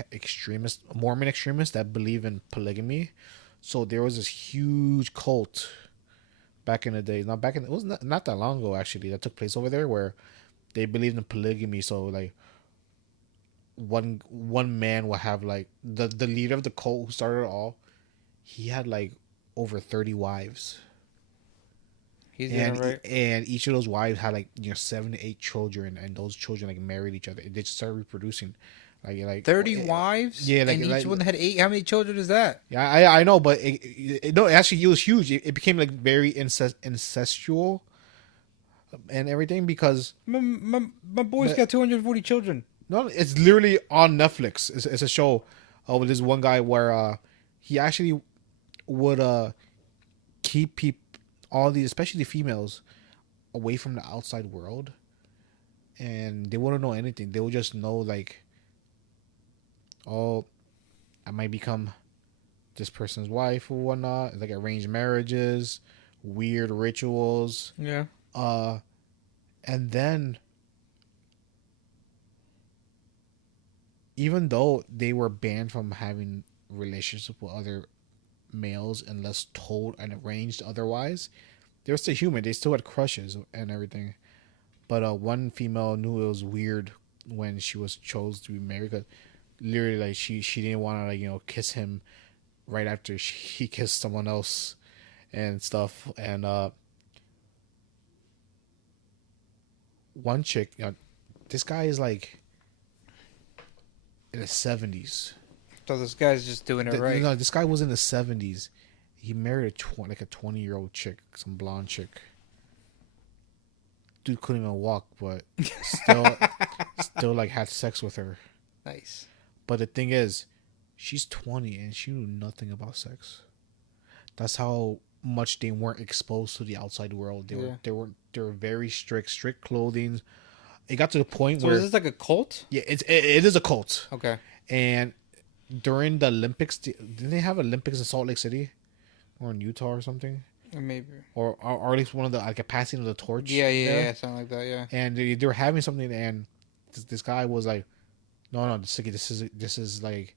Mormon extremists that believe in polygamy. So there was this huge cult back in the day. It was not that long ago actually that took place over there where they believed in polygamy. So like one man will have like the leader of the cult who started it all. He had like over 30 wives. He's getting it right. And each of those wives had like 7 to 8 children, and those children like married each other. They just started reproducing, like 30 wives. Yeah, and each one had 8. How many children is that? Yeah, I know, but no, actually it was huge. It became like very incestual and everything because My boy's got 240 children. no, it's literally on Netflix. It's a show with this one guy where he actually would keep all these, especially the females, away from the outside world, and they wouldn't know anything. They would just know like, oh, I might become this person's wife or whatnot. Like arranged marriages, weird rituals, Yeah. and then even though they were banned from having relationships with other males unless told and arranged otherwise, they were still human. They still had crushes and everything. But one female knew it was weird when she was chose to be married because literally like she didn't want to like kiss him right after he kissed someone else and stuff. And one chick, this guy is like in his 70s. So this guy's just doing it right. No, this guy was in his 70s. He married a 20-year-old chick, some blonde chick. Dude couldn't even walk, but still like had sex with her. Nice. But the thing is, she's 20 and she knew nothing about sex. That's how much they weren't exposed to the outside world. They were very strict clothing. It got to the point So where is this like a cult? yeah, it is a cult. Okay. And during the Olympics, didn't they have Olympics in Salt Lake City or in Utah or something? Maybe. Or at least one of the like a passing of the torch. Yeah, something like that. Yeah. And they were having something, and this guy was like, no, this is like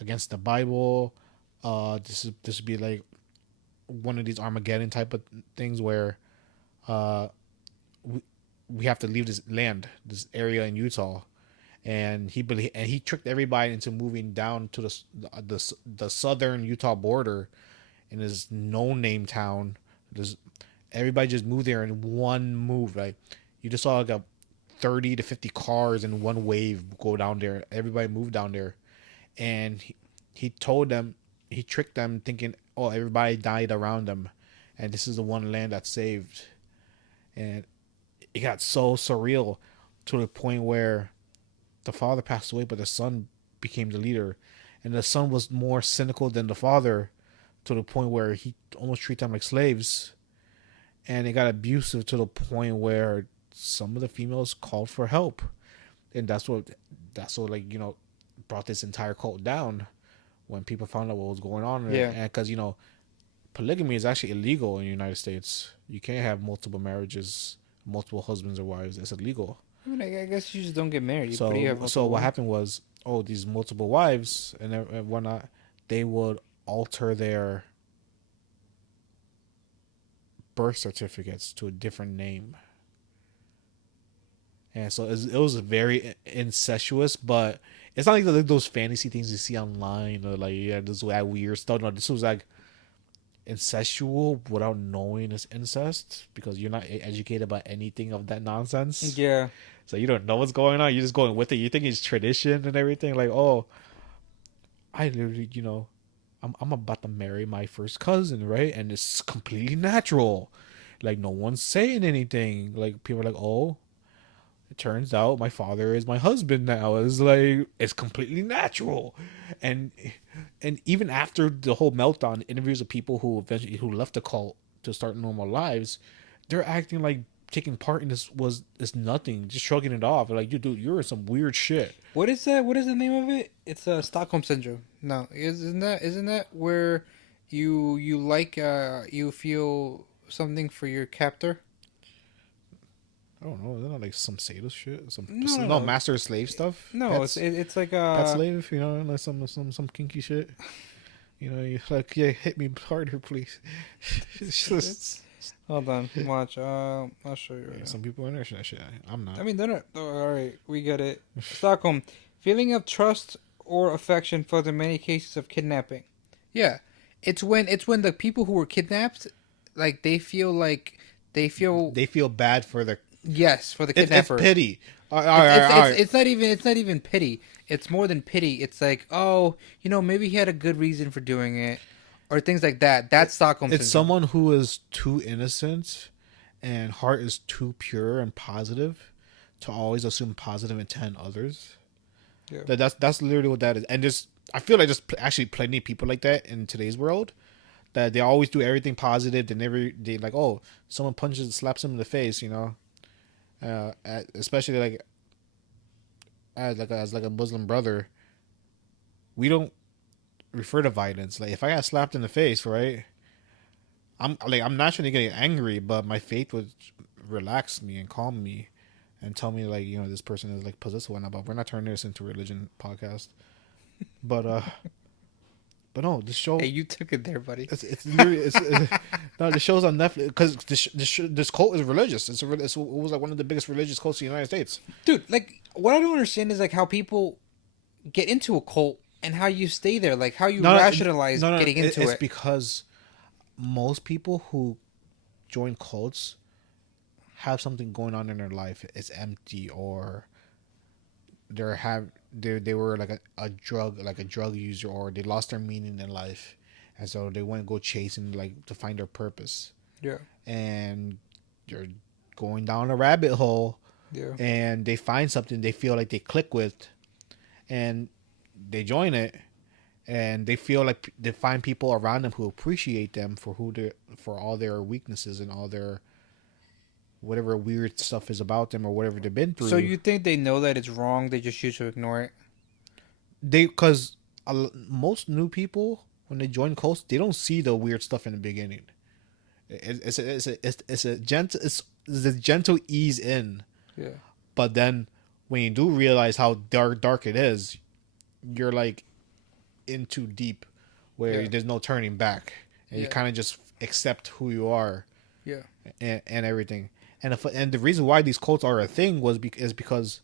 against the Bible. This would be like one of these Armageddon type of things where uh we have to leave this land, this area in Utah, and he tricked everybody into moving down to the southern Utah border in this no name town. This Everybody just moved there in one move. Like you just saw like a 30 to 50 cars in one wave go down there. Everybody moved down there, and he told them, he tricked them thinking, oh, everybody died around them, and this is the one land that's saved. And it got so surreal to the point where the father passed away, but the son became the leader, and the son was more cynical than the father to the point where he almost treated them like slaves, and it got abusive to the point where some of the females called for help, and that's what like brought this entire cult down when people found out what was going on. Yeah. And because polygamy is actually illegal in the United States. You can't have multiple marriages, multiple husbands or wives. It's illegal. I mean, I guess you just don't get married. So what happened was, these multiple wives and whatnot, they would alter their birth certificates to a different name. And so it was very incestuous, but it's not like those fantasy things you see online or like, yeah, this weird stuff. No, this was like incestual without knowing it's incest, because you're not educated about anything of that nonsense. Yeah. So you don't know what's going on. You're just going with it. You think it's tradition and everything. Like, oh, I literally, I'm about to marry my first cousin, right? And it's completely natural. Like, no one's saying anything. Like, people are like, oh, it turns out my father is my husband now. It's like, it's completely natural. And even after the whole meltdown, interviews of people who left the cult to start normal lives, they're acting like taking part in this is nothing, just shrugging it off. Like, dude, you're in some weird shit. What is that? What is the name of it? It's Stockholm syndrome. No, isn't that where you like you feel something for your captor? I don't know. Isn't that like some sadist shit? No. Master slave stuff. No, it's like pet slave. Like some kinky shit. You like, yeah, hit me harder, please. It's just, hold on, watch. I'll show you. Right now. Some people are interested in that shit. I'm not. I mean, they're not. Oh, all right, we get it. Stockholm, feeling of trust or affection for the many cases of kidnapping. Yeah, it's when the people who were kidnapped, like they feel bad for the. Yes, for the kidnapper. It's pity. It's not even pity. It's more than pity. It's like, oh, maybe he had a good reason for doing it, or things like that. That's Stockholm syndrome. It's someone who is too innocent, and heart is too pure and positive, to always assume positive intent in others. Yeah. That's literally what that is. And I feel like there's actually plenty of people like that in today's world. That they always do everything positive. They like, oh, someone slaps them in the face, especially like as a Muslim brother, we don't refer to violence. Like, if I got slapped in the face, right, I'm naturally gonna get angry, but my faith would relax me and calm me and tell me, like, this person is like possessed or whatnot. But we're not turning this into a religion podcast. But no, this show. Hey, you took it there, buddy. It's literally no, the show's on Netflix because this cult is religious. It was like one of the biggest religious cults in the United States. Dude, like, what I don't understand is like how people get into a cult and how you stay there, like how you rationalize getting into it. It's because most people who join cults have something going on in their life. It's empty, or they were like a drug user, or they lost their meaning in life, and so they want to go chasing, like, to find their purpose. Yeah. And they're going down a rabbit hole. Yeah. And they find something they feel like they click with, and they join it, and they feel like they find people around them who appreciate them for for all their weaknesses and all their whatever weird stuff is about them or whatever they've been through. So you think they know that it's wrong? They just choose to ignore it. Because most new people when they join cults, they don't see the weird stuff in the beginning. It's a gentle it's a gentle ease in, Yeah. but then when you do realize how dark it is, you're like in too deep, where Yeah. there's no turning back, and you Yeah. kind of just accept who you are Yeah. and everything. And the reason why these cults are a thing is because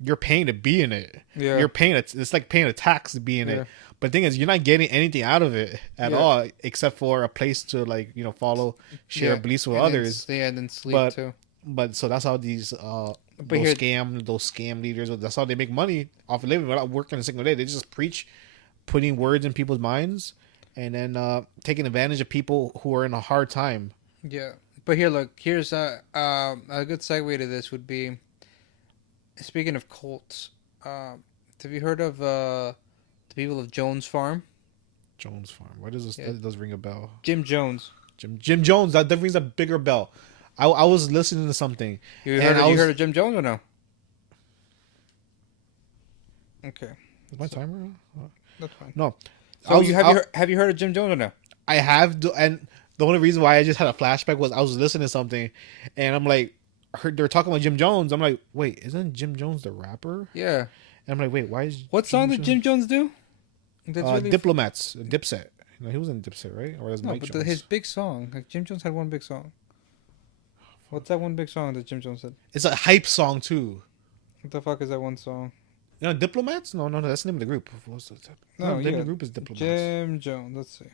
you're paying to be in it. Yeah. You're paying it. It's like paying a tax to be in Yeah. it. But the thing is, you're not getting anything out of it at Yeah. all, except for a place to follow, share beliefs with And then others. and then sleep But too. But so that's how these But here- those scam leaders. That's how they make money off of living without working a single day. They just preach, putting words in people's minds, and then taking advantage of people who are in a hard time. Yeah. But here, look. Here's a good segue to this would be. Speaking of cults, have you heard of the people of Jones Farm? Jones Farm. What is this? Yeah. That does ring a bell. Jim Jones. Jim Jones. That rings a bigger bell. I was listening to something. You and heard of Jim Jones or no? Okay, Is my timer? that's fine. No. So have you heard of Jim Jones or no? I have, and the only reason why I just had a flashback was I was listening to something, and I'm like, I heard they're talking about Jim Jones. I'm like, wait, isn't Jim Jones the rapper? Yeah. And I'm like, wait, why is What song did Jim Jones do? That's really Diplomats, Dipset. No, he was in Dipset, right? Or was no, Mike but Jones? his big song. Like Jim Jones had one big song. What's that one big song that Jim Jones said? It's a hype song too. What the fuck is that one song? You know, Diplomats? No, that's the name of the group. What's the No, the name yeah. of the group is Diplomats. Jim Jones. Let's see.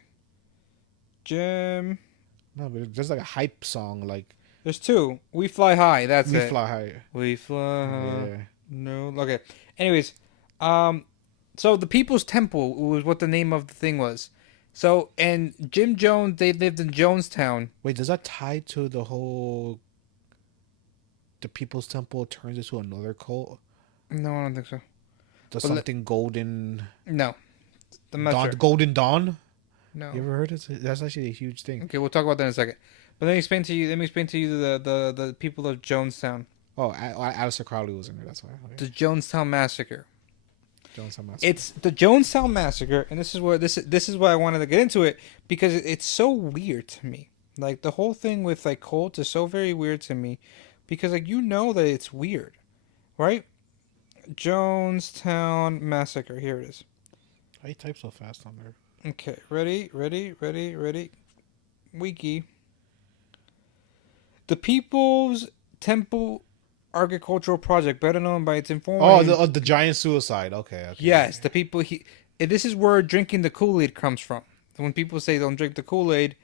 Jim. No, but it's just like a hype song, like There's two. We Fly High. That's We it. Fly High. We fly. Yeah. No. Okay. Anyways, so the People's Temple was what the name of the thing was. So, and Jim Jones, they lived in Jonestown. Wait, does that tie to the whole? The People's Temple turns into another cult. No, I don't think so. Does But something golden? No. I'm not Dawn, sure. Golden Dawn. No. You ever heard it? That's actually a huge thing. Okay, we'll talk about that in a second. But let me explain to you the people of Jonestown. Oh, Aleister Crowley was in there. That's why. Okay. The Jonestown Massacre. Jonestown Massacre. It's the Jonestown Massacre, and this is why I wanted to get into it, because it's so weird to me. Like the whole thing with like cults is so very weird to me, because like that it's weird, right? Jonestown Massacre. Here it is. Why you type so fast on there? Okay, ready. Wiki. The People's Temple Agricultural Project, better known by its informal Oh, the giant suicide. Okay. Yes, the people this is where drinking the Kool-Aid comes from. When people say don't drink the Kool-Aid,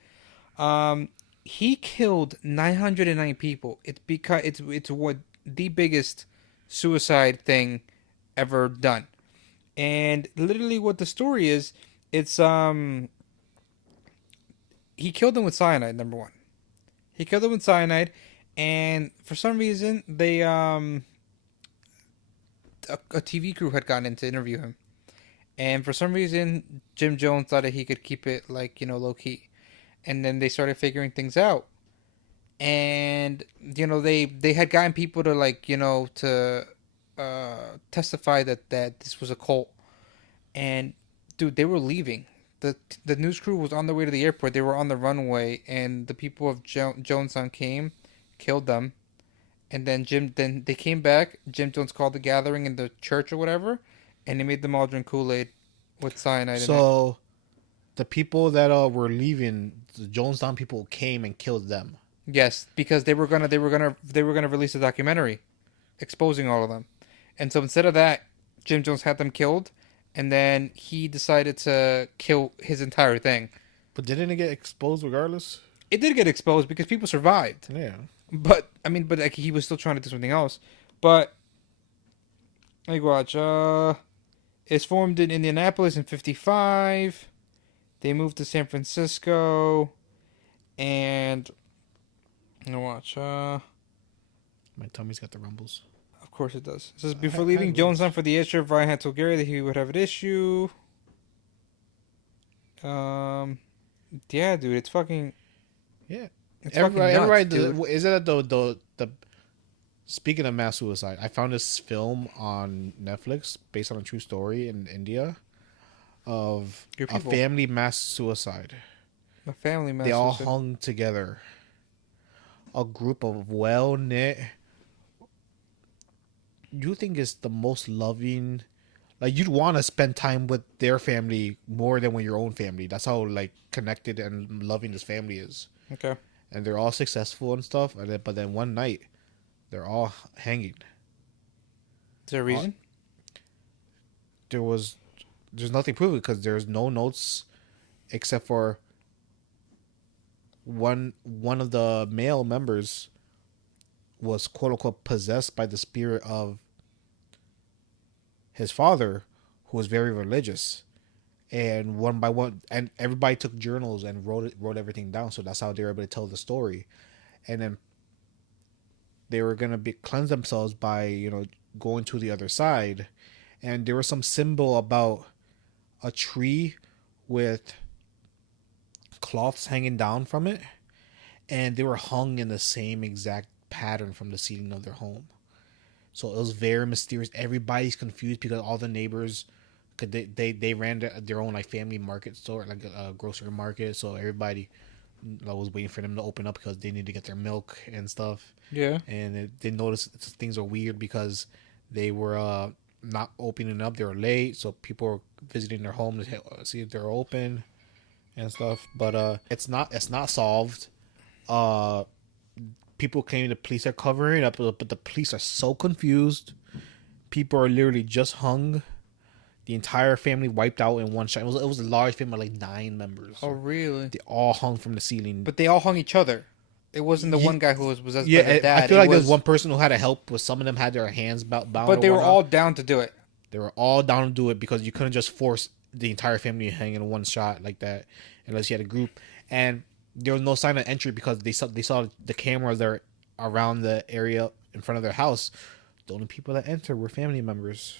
he killed 909 people. It's because it's what the biggest suicide thing ever done. And literally what the story is, it's he killed them with cyanide, number one. He killed them with cyanide, and for some reason they a TV crew had gotten in to interview him. And for some reason Jim Jones thought that he could keep it like, low key. And then they started figuring things out. And they had gotten people to to testify that this was a cult. And dude, they were leaving. The news crew was on their way to the airport. They were on the runway, and the people of Jonestown came, killed them, and then they came back. Jim Jones called the gathering in the church or whatever, and they made them all drink Kool-Aid with cyanide. So, the people that were leaving, the Jonestown people came and killed them. Yes, because they were gonna release a documentary, exposing all of them, and so instead of that, Jim Jones had them killed. And then he decided to kill his entire thing. But didn't it get exposed regardless? It did get exposed because people survived. Yeah. But like, he was still trying to do something else. But let me watch. It's formed in Indianapolis in '55. They moved to San Francisco, and watch. My tummy's got the rumbles. Of course it does. It says before leaving Jonestown for the airstrip, Ryan had told Gary that he would have an issue. Yeah, dude, it's fucking. Yeah. It's Everybody, fucking nuts, dude. is it at the Speaking of mass suicide, I found this film on Netflix based on a true story in India of Your a people. family mass suicide. A family They all master. hung together. A group of well knit. You think is the most loving. Like you'd want to spend time with their family more than with your own family. That's how like connected and loving this family is. Okay. And they're all successful and stuff. But then one night, they're all hanging. Is there a All, reason? there was there's nothing proven because there's no notes except for one of the male members was quote unquote possessed by the spirit of his father, who was very religious, and one by one, and everybody took journals and wrote everything down. So that's how they were able to tell the story, and then they were gonna be cleanse themselves by going to the other side, and there was some symbol about a tree with cloths hanging down from it, and they were hung in the same exact pattern from the ceiling of their home. So it was very mysterious. Everybody's confused because all the neighbors, cause they ran their own like family market store, like a grocery market. So everybody was waiting for them to open up because they need to get their milk and stuff. Yeah. And they noticed things are weird because they were not opening up. They were late, so people were visiting their home to see if they're open and stuff. But it's not solved. Uh, People claim the police are covering it up, but the police are so confused. People are literally just hung. The entire family wiped out in one shot. It was a large family, like 9 members. Oh, really? They all hung from the ceiling. But they all hung each other. It wasn't the Ye- one guy who was possessed yeah, by the dad. I feel It like there was was, one person who had to help. With some of them had their hands bound. but Or they were whatnot. all down to do it. They were all down to do it because you couldn't just force the entire family to hang in one shot like that unless you had a group. And there was no sign of entry because they saw the cameras that are around the area in front of their house. The only people that entered were family members,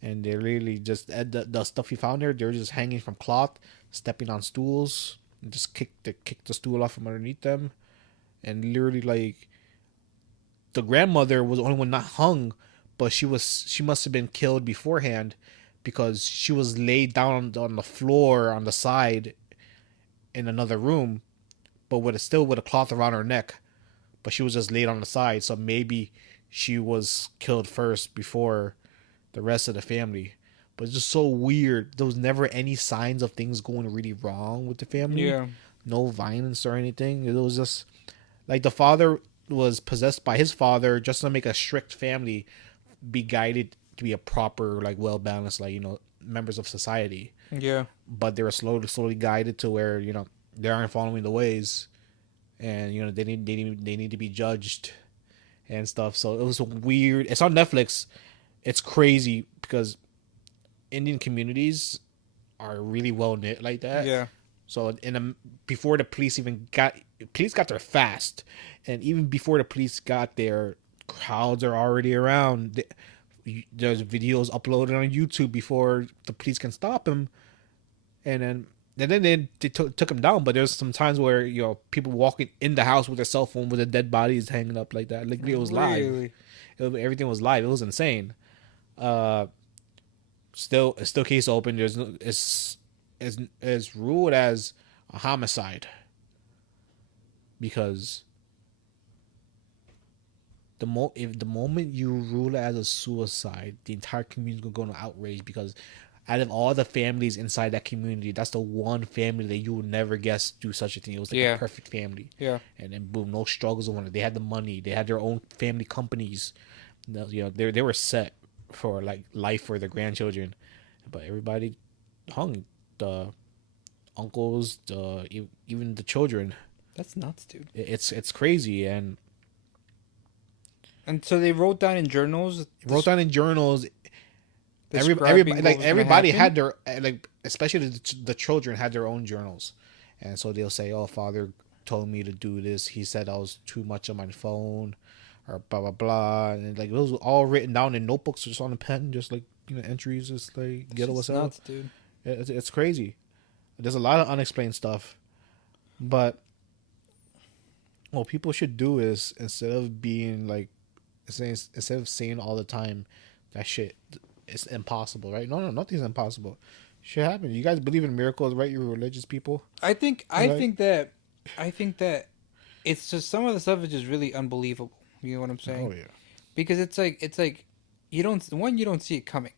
and they really just the stuff you found there. They were just hanging from cloth, stepping on stools, and just kick the stool off from underneath them, and literally like the grandmother was the only one not hung, but she must have been killed beforehand because she was laid down on the floor on the side in another room, but still with a cloth around her neck. But she was just laid on the side, so maybe she was killed first before the rest of the family. But it's just so weird. There was never any signs of things going really wrong with the family. Yeah. No violence or anything. It was just like the father was possessed by his father just to make a strict family be guided to be a proper, like well balanced, like members of society. Yeah. But they were slowly guided to where they aren't following the ways, and they need to be judged and stuff. So it was weird. It's on Netflix. It's crazy because Indian communities are really well knit like that. Yeah. So before the police got there fast, and even before the police got there, crowds are already around. There's videos uploaded on YouTube before the police can stop him, and then they took him down. But there's some times where people walking in the house with their cell phone with their dead bodies hanging up like that. Like it was live. Everything was live. It was insane. Still case open. There's no it's ruled as a homicide because if the moment you rule it as a suicide, the entire community is gonna go into outrage because out of all the families inside that community, that's the one family that you would never guess do such a thing. It was like a perfect family. Yeah. And then boom, no struggles on it. They had the money. They had their own family companies. They were set for like life for their grandchildren, but everybody hung. The uncles, even the children. That's nuts, dude. It's crazy. And so they wrote down in journals. Everybody had their especially the children had their own journals, and so they'll say, "Oh, father told me to do this. He said I was too much on my phone, or blah blah blah." And like those were all written down in notebooks, just on a pen, just like entries, just like ghetto what's up. Nuts, dude. It's crazy. There's a lot of unexplained stuff, but what people should do is instead of being like instead of saying all the time that shit is impossible, right? No, nothing's impossible. Shit happens. You guys believe in miracles, right? You're religious people. I think that it's just some of the stuff is just really unbelievable. You know what I'm saying? Oh yeah. Because it's like you don't see it coming,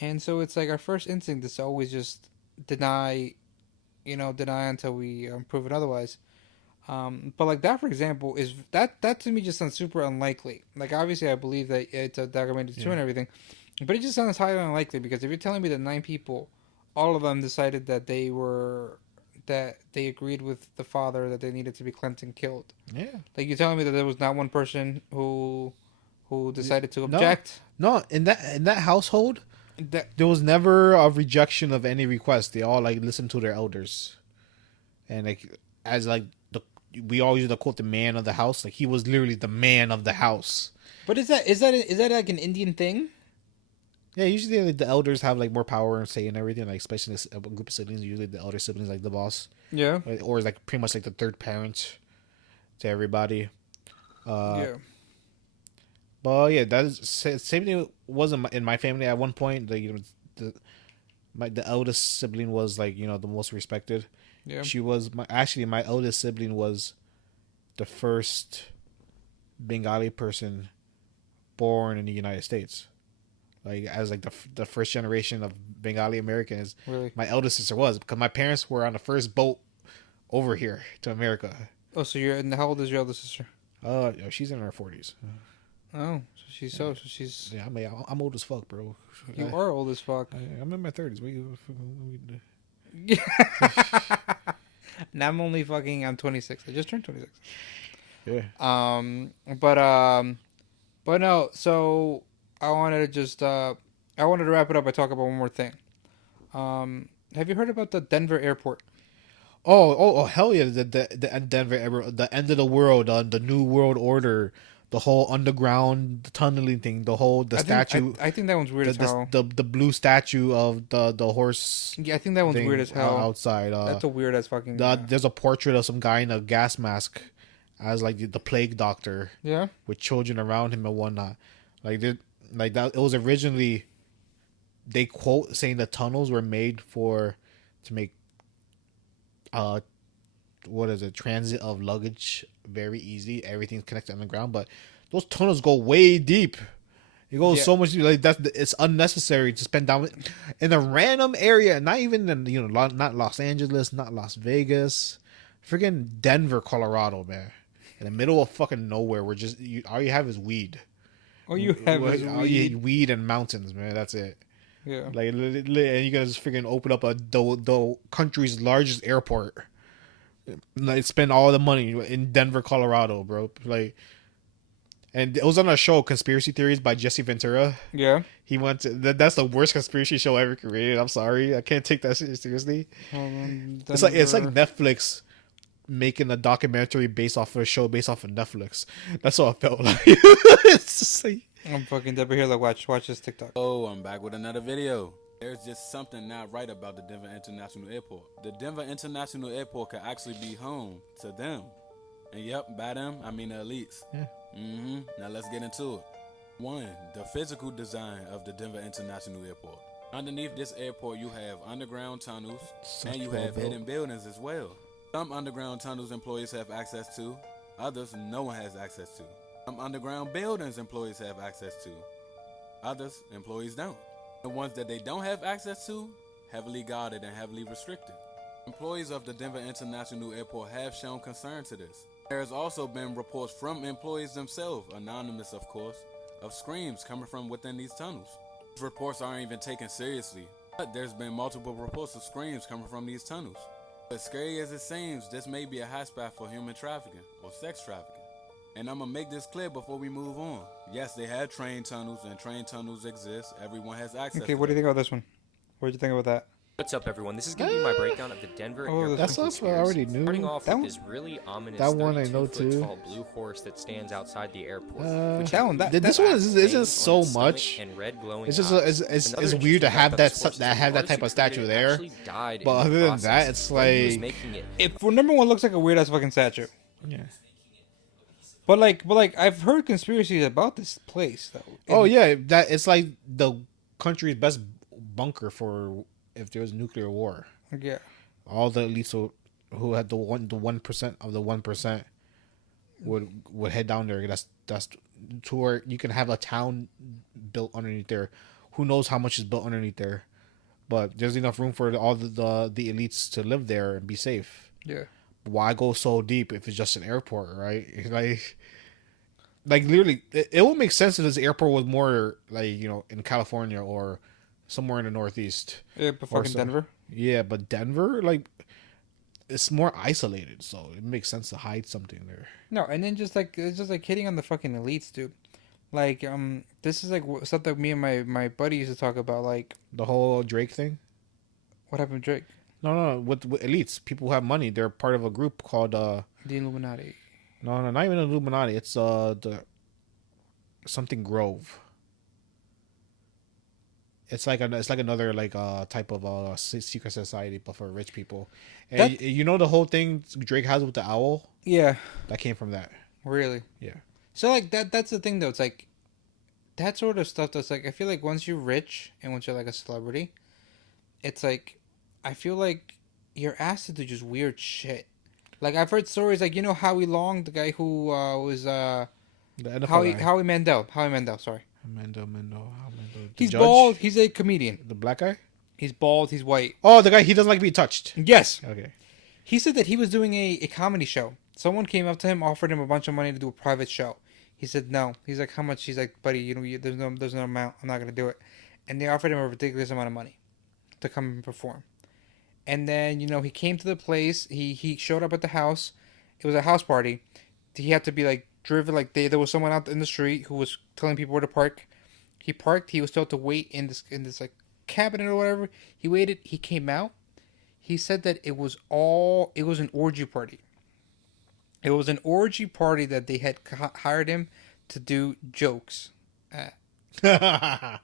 and so it's like our first instinct is to always just deny until we prove it otherwise. But like that, for example, is that to me just sounds super unlikely. Like obviously, I believe that it's a documented true and everything, but it just sounds highly unlikely because if you're telling me that 9 people, all of them decided that they agreed with the father that they needed to be cleansed and killed. Yeah. Like you're telling me that there was not one person who decided to object. No, in that household, That there was never a rejection of any request. They all like listened to their elders, and like as like we always used to quote the man of the house. Like he was literally the man of the house. But is that like an Indian thing? Yeah, usually like, the elders have like more power and say and everything. Like especially in a group of siblings, usually the elder siblings like the boss. Yeah. Or is like pretty much like the third parent to everybody. Yeah. But yeah, that is same thing was in my family at one point. Like the eldest sibling was like the most respected. Yeah. She was my eldest sibling was the first Bengali person born in the United States. Like as like the first generation of Bengali Americans. Really? My eldest sister was because my parents were on the first boat over here to America. Oh, so how old is your older sister? She's in her 40s. Oh, so she's Yeah, I'm old as fuck, bro. You are old as fuck. I'm in my 30s. Now I'm 26. I just turned 26. Yeah. But no. So I wanted to wrap it up by talking about one more thing. Have you heard about the Denver airport? Oh, hell yeah! The Denver, the end of the world, the new world order, the whole underground tunneling thing, statue. I think that one's weird as hell. The blue statue of the horse. Yeah, I think that one's weird as hell. Outside, that's a weird as fucking. There's a portrait of some guy in a gas mask, as like the plague doctor. Yeah. With children around him and whatnot, like that. It was originally. They quote saying the tunnels were made to make. Transit of luggage very easy. Everything's connected on the ground, but those tunnels go way deep. It goes so much like it's unnecessary to spend down in a random area, not even in not Los Angeles, not Las Vegas, freaking Denver, Colorado, man, in the middle of fucking nowhere. We're just all you have is weed. All you have is weed and mountains, man. That's it. Yeah. Like, and you guys freaking open up the country's largest airport. Like, spend all the money in Denver, Colorado, bro. Like, and it was on a show, Conspiracy Theories by Jesse Ventura. Yeah. He went to that's the worst conspiracy show ever created. I'm sorry, I can't take that seriously. It's like Netflix making a documentary based off of a show based off of Netflix. That's what I felt like. It's just like. I'm fucking Deborah here. Like, watch this TikTok. Oh, I'm back with another video. There's just something not right about the Denver International Airport. The Denver International Airport could actually be home to them. And yep, by them, I mean the elites. Yeah. Now let's get into it. 1. The physical design of the Denver International Airport. Underneath this airport, you have underground tunnels, and you have hidden buildings as well. Some underground tunnels employees have access to, others no one has access to. Some underground buildings employees have access to, others employees don't. The ones that they don't have access to, heavily guarded and heavily restricted. Employees of the Denver International Airport have shown concern to this. There has also been reports from employees themselves, anonymous of course, of screams coming from within these tunnels. These reports aren't even taken seriously, but there's been multiple reports of screams coming from these tunnels. As scary as it seems, this may be a hotspot for human trafficking or sex trafficking. And I'm gonna make this clear before we move on. Yes, they have train tunnels, and train tunnels exist. Everyone has access. Okay, what do you think about this one? What did you think about that? What's up, everyone? This is going to be my breakdown of the Denver airport that's stuff I already knew. Starting off That with this really ominous that one I know 32-foot too. tall blue horse that stands outside the airport. This one isn't so much. And red glowing It's just eyes. it's weird to have that type of statue there. But other than that, it's like It for number one looks like a weird ass fucking statue. yeah. But I've heard conspiracies about this place though. Oh And- yeah, that it's like the country's best bunker for if there was nuclear war. yeah. All the elites who had the 1% of the 1% would head down there. That's to where you can have a town built underneath there. Who knows how much is built underneath there? But there's enough room for all the elites to live there and be safe. Yeah. Why go so deep if it's just an airport, right? Like literally, it would make sense if this airport was more like in California or somewhere in the Northeast. Yeah, but Or fucking so- Denver. Yeah, but Denver, like, it's more isolated, so it makes sense to hide something there. No, and then just like it's just like hitting on the fucking elites, dude. Like this is like stuff that me and my buddy used to talk about. Like The whole Drake thing. what happened to Drake, No, with elites, people who have money. They're part of a group called the Illuminati. no, not even Illuminati. It's the something Grove. It's like another like type of secret society, but for rich people. And That- you know the whole thing Drake has with the owl Yeah, that came from that. really. Yeah. So like that's the thing though. It's like that sort of stuff. That's like I feel like once you're rich and once you're like a celebrity, it's like I feel like you're asked to do just weird shit. Like I've heard stories like Howie Long, the guy who was The NFL Howie guy. Howie Mandel. Sorry, Mendo. The he's judge? bald. He's a comedian. The black guy. He's bald. He's white. Oh, the guy he doesn't like to be touched. Yes. Okay. He said that he was doing a comedy show. Someone came up to him, offered him a bunch of money to do a private show. He said no. He's like, how much? He's like, buddy, there's no amount. I'm not gonna do it. And they offered him a ridiculous amount of money to come and perform. And then he came to the place. He showed up at the house. It was a house party. He had to be like driven. Like there was someone out in the street who was telling people where to park. He parked. He was told to wait in this like cabinet or whatever. He waited. He came out. He said that it was an orgy party. It was an orgy party that they had hired him to do jokes at. Are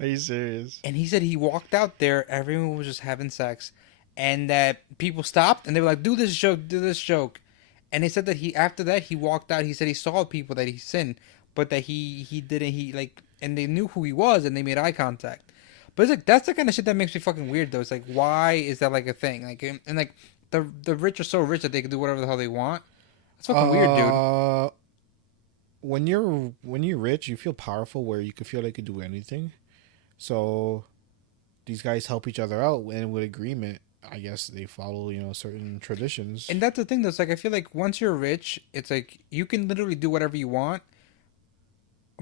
you serious? And he said he walked out there, everyone was just having sex, and that people stopped and they were like, do this joke. And he said that after that he walked out, he said he saw people that he seen, but that he didn't, and they knew who he was and they made eye contact. But it's like, that's the kind of shit that makes me fucking weird though. It's like, why is that like a thing? Like, and like, the rich are so rich that they can do whatever the hell they want. It's fucking weird, dude. When you're rich, you feel powerful where you can feel like you can do anything. So these guys help each other out, and with agreement, I guess they follow certain traditions. And that's the thing, though. It's like I feel like once you're rich, it's like you can literally do whatever you want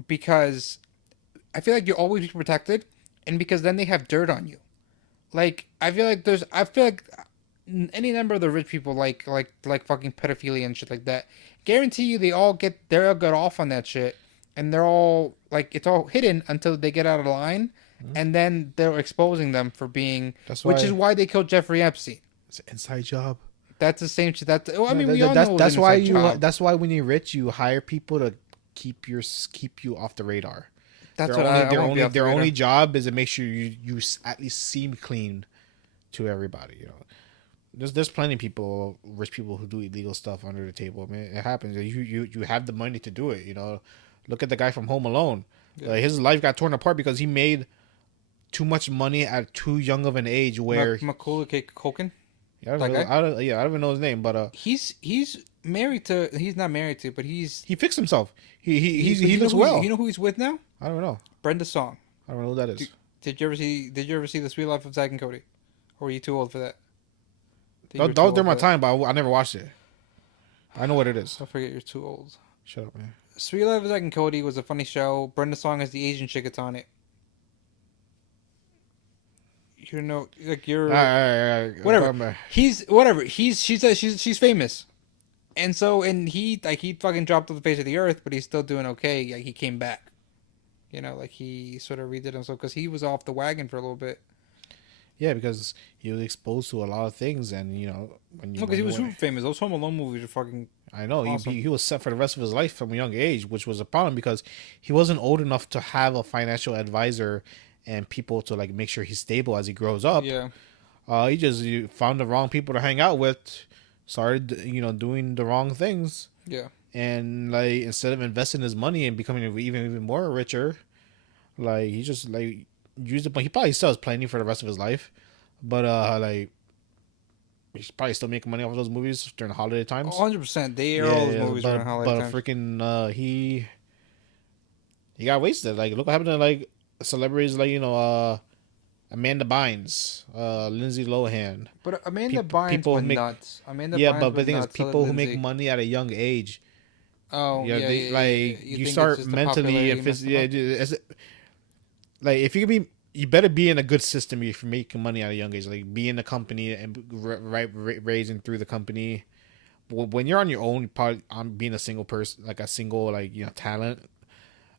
because I feel like you'll always be protected, and because then they have dirt on you. Like I feel like any number of the rich people like fucking pedophilia and shit like that. Guarantee you, they're all get off on that shit, and they're all like it's all hidden until they get out of line, and then they're exposing them for being. Which is why they killed Jeffrey Epstein. It's an inside job. That's the same shit. I mean, we all know that's why you. Job. That's why when you're rich, you hire people to keep you off the radar. That's their only job is to make sure you at least seem clean to everybody. There's plenty of people, rich people, who do illegal stuff under the table. Man, it happens. You have the money to do it. Look at the guy from Home Alone. Yeah. His life got torn apart because he made too much money at too young of an age. Where Macaulay Culkin. I don't even know his name, but he's married to. He's not married to, but he fixed himself. He looks well. You know who he's with now? I don't know. Brenda Song. I don't know who that is. Did you ever see The Sweet Life of Zack and Cody? Or were you too old for that? That was during my time, but I never watched it. I know what it is. I forget you're too old. Shut up, man. Sweet Life of Zack and Cody was a funny show. Brenda Song is the Asian chick that's on it. You're All right. whatever. She's famous, and he fucking dropped off the face of the earth, but he's still doing okay. Like he came back, he sort of redid himself because he was off the wagon for a little bit. Yeah, because he was exposed to a lot of things, and Because he was super famous. Those Home Alone movies are fucking. I know awesome. he was set for the rest of his life from a young age, which was a problem because he wasn't old enough to have a financial advisor and people to make sure he's stable as he grows up. Yeah. He just found the wrong people to hang out with, started doing the wrong things. Yeah. and like instead of investing his money and becoming even more richer, like he just like used it. But he probably still has plenty for the rest of his life, but like he's probably still making money off of those movies during the holiday times. 100%. They air all those movies during holiday but times. freaking he got wasted. Like look what happened to like celebrities like Amanda Bynes, Lindsay Lohan. But Amanda Peop- Bynes people went make- nuts. Amanda Yeah, Bynes but the went thing is, nuts, so did people who make Lindsay. money at a young age, Oh, yeah, they, yeah, like yeah. you think it's start just the mentally popularity and messed physically. them up? Like if you can be, you better be in a good system if you're making money at a young age. Like be in the company and raising through the company. When you're on your own, probably on being a single person, like a single talent,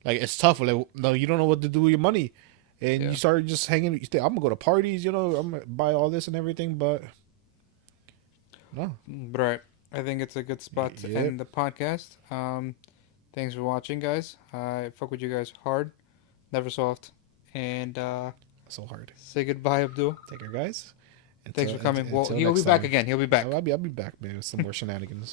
like it's tough. Like no, you don't know what to do with your money, and Yeah. you start just hanging. You think I'm gonna go to parties, I'm gonna buy all this and everything, but no. But all right, I think it's a good spot to Yep. end the podcast. Thanks for watching, guys. I fuck with you guys hard, never soft, and So hard. say goodbye, Abdul. Take care, guys. Thanks for coming. Well, Until he'll be next back time. again. He'll be back. I'll be back, man, with some more shenanigans.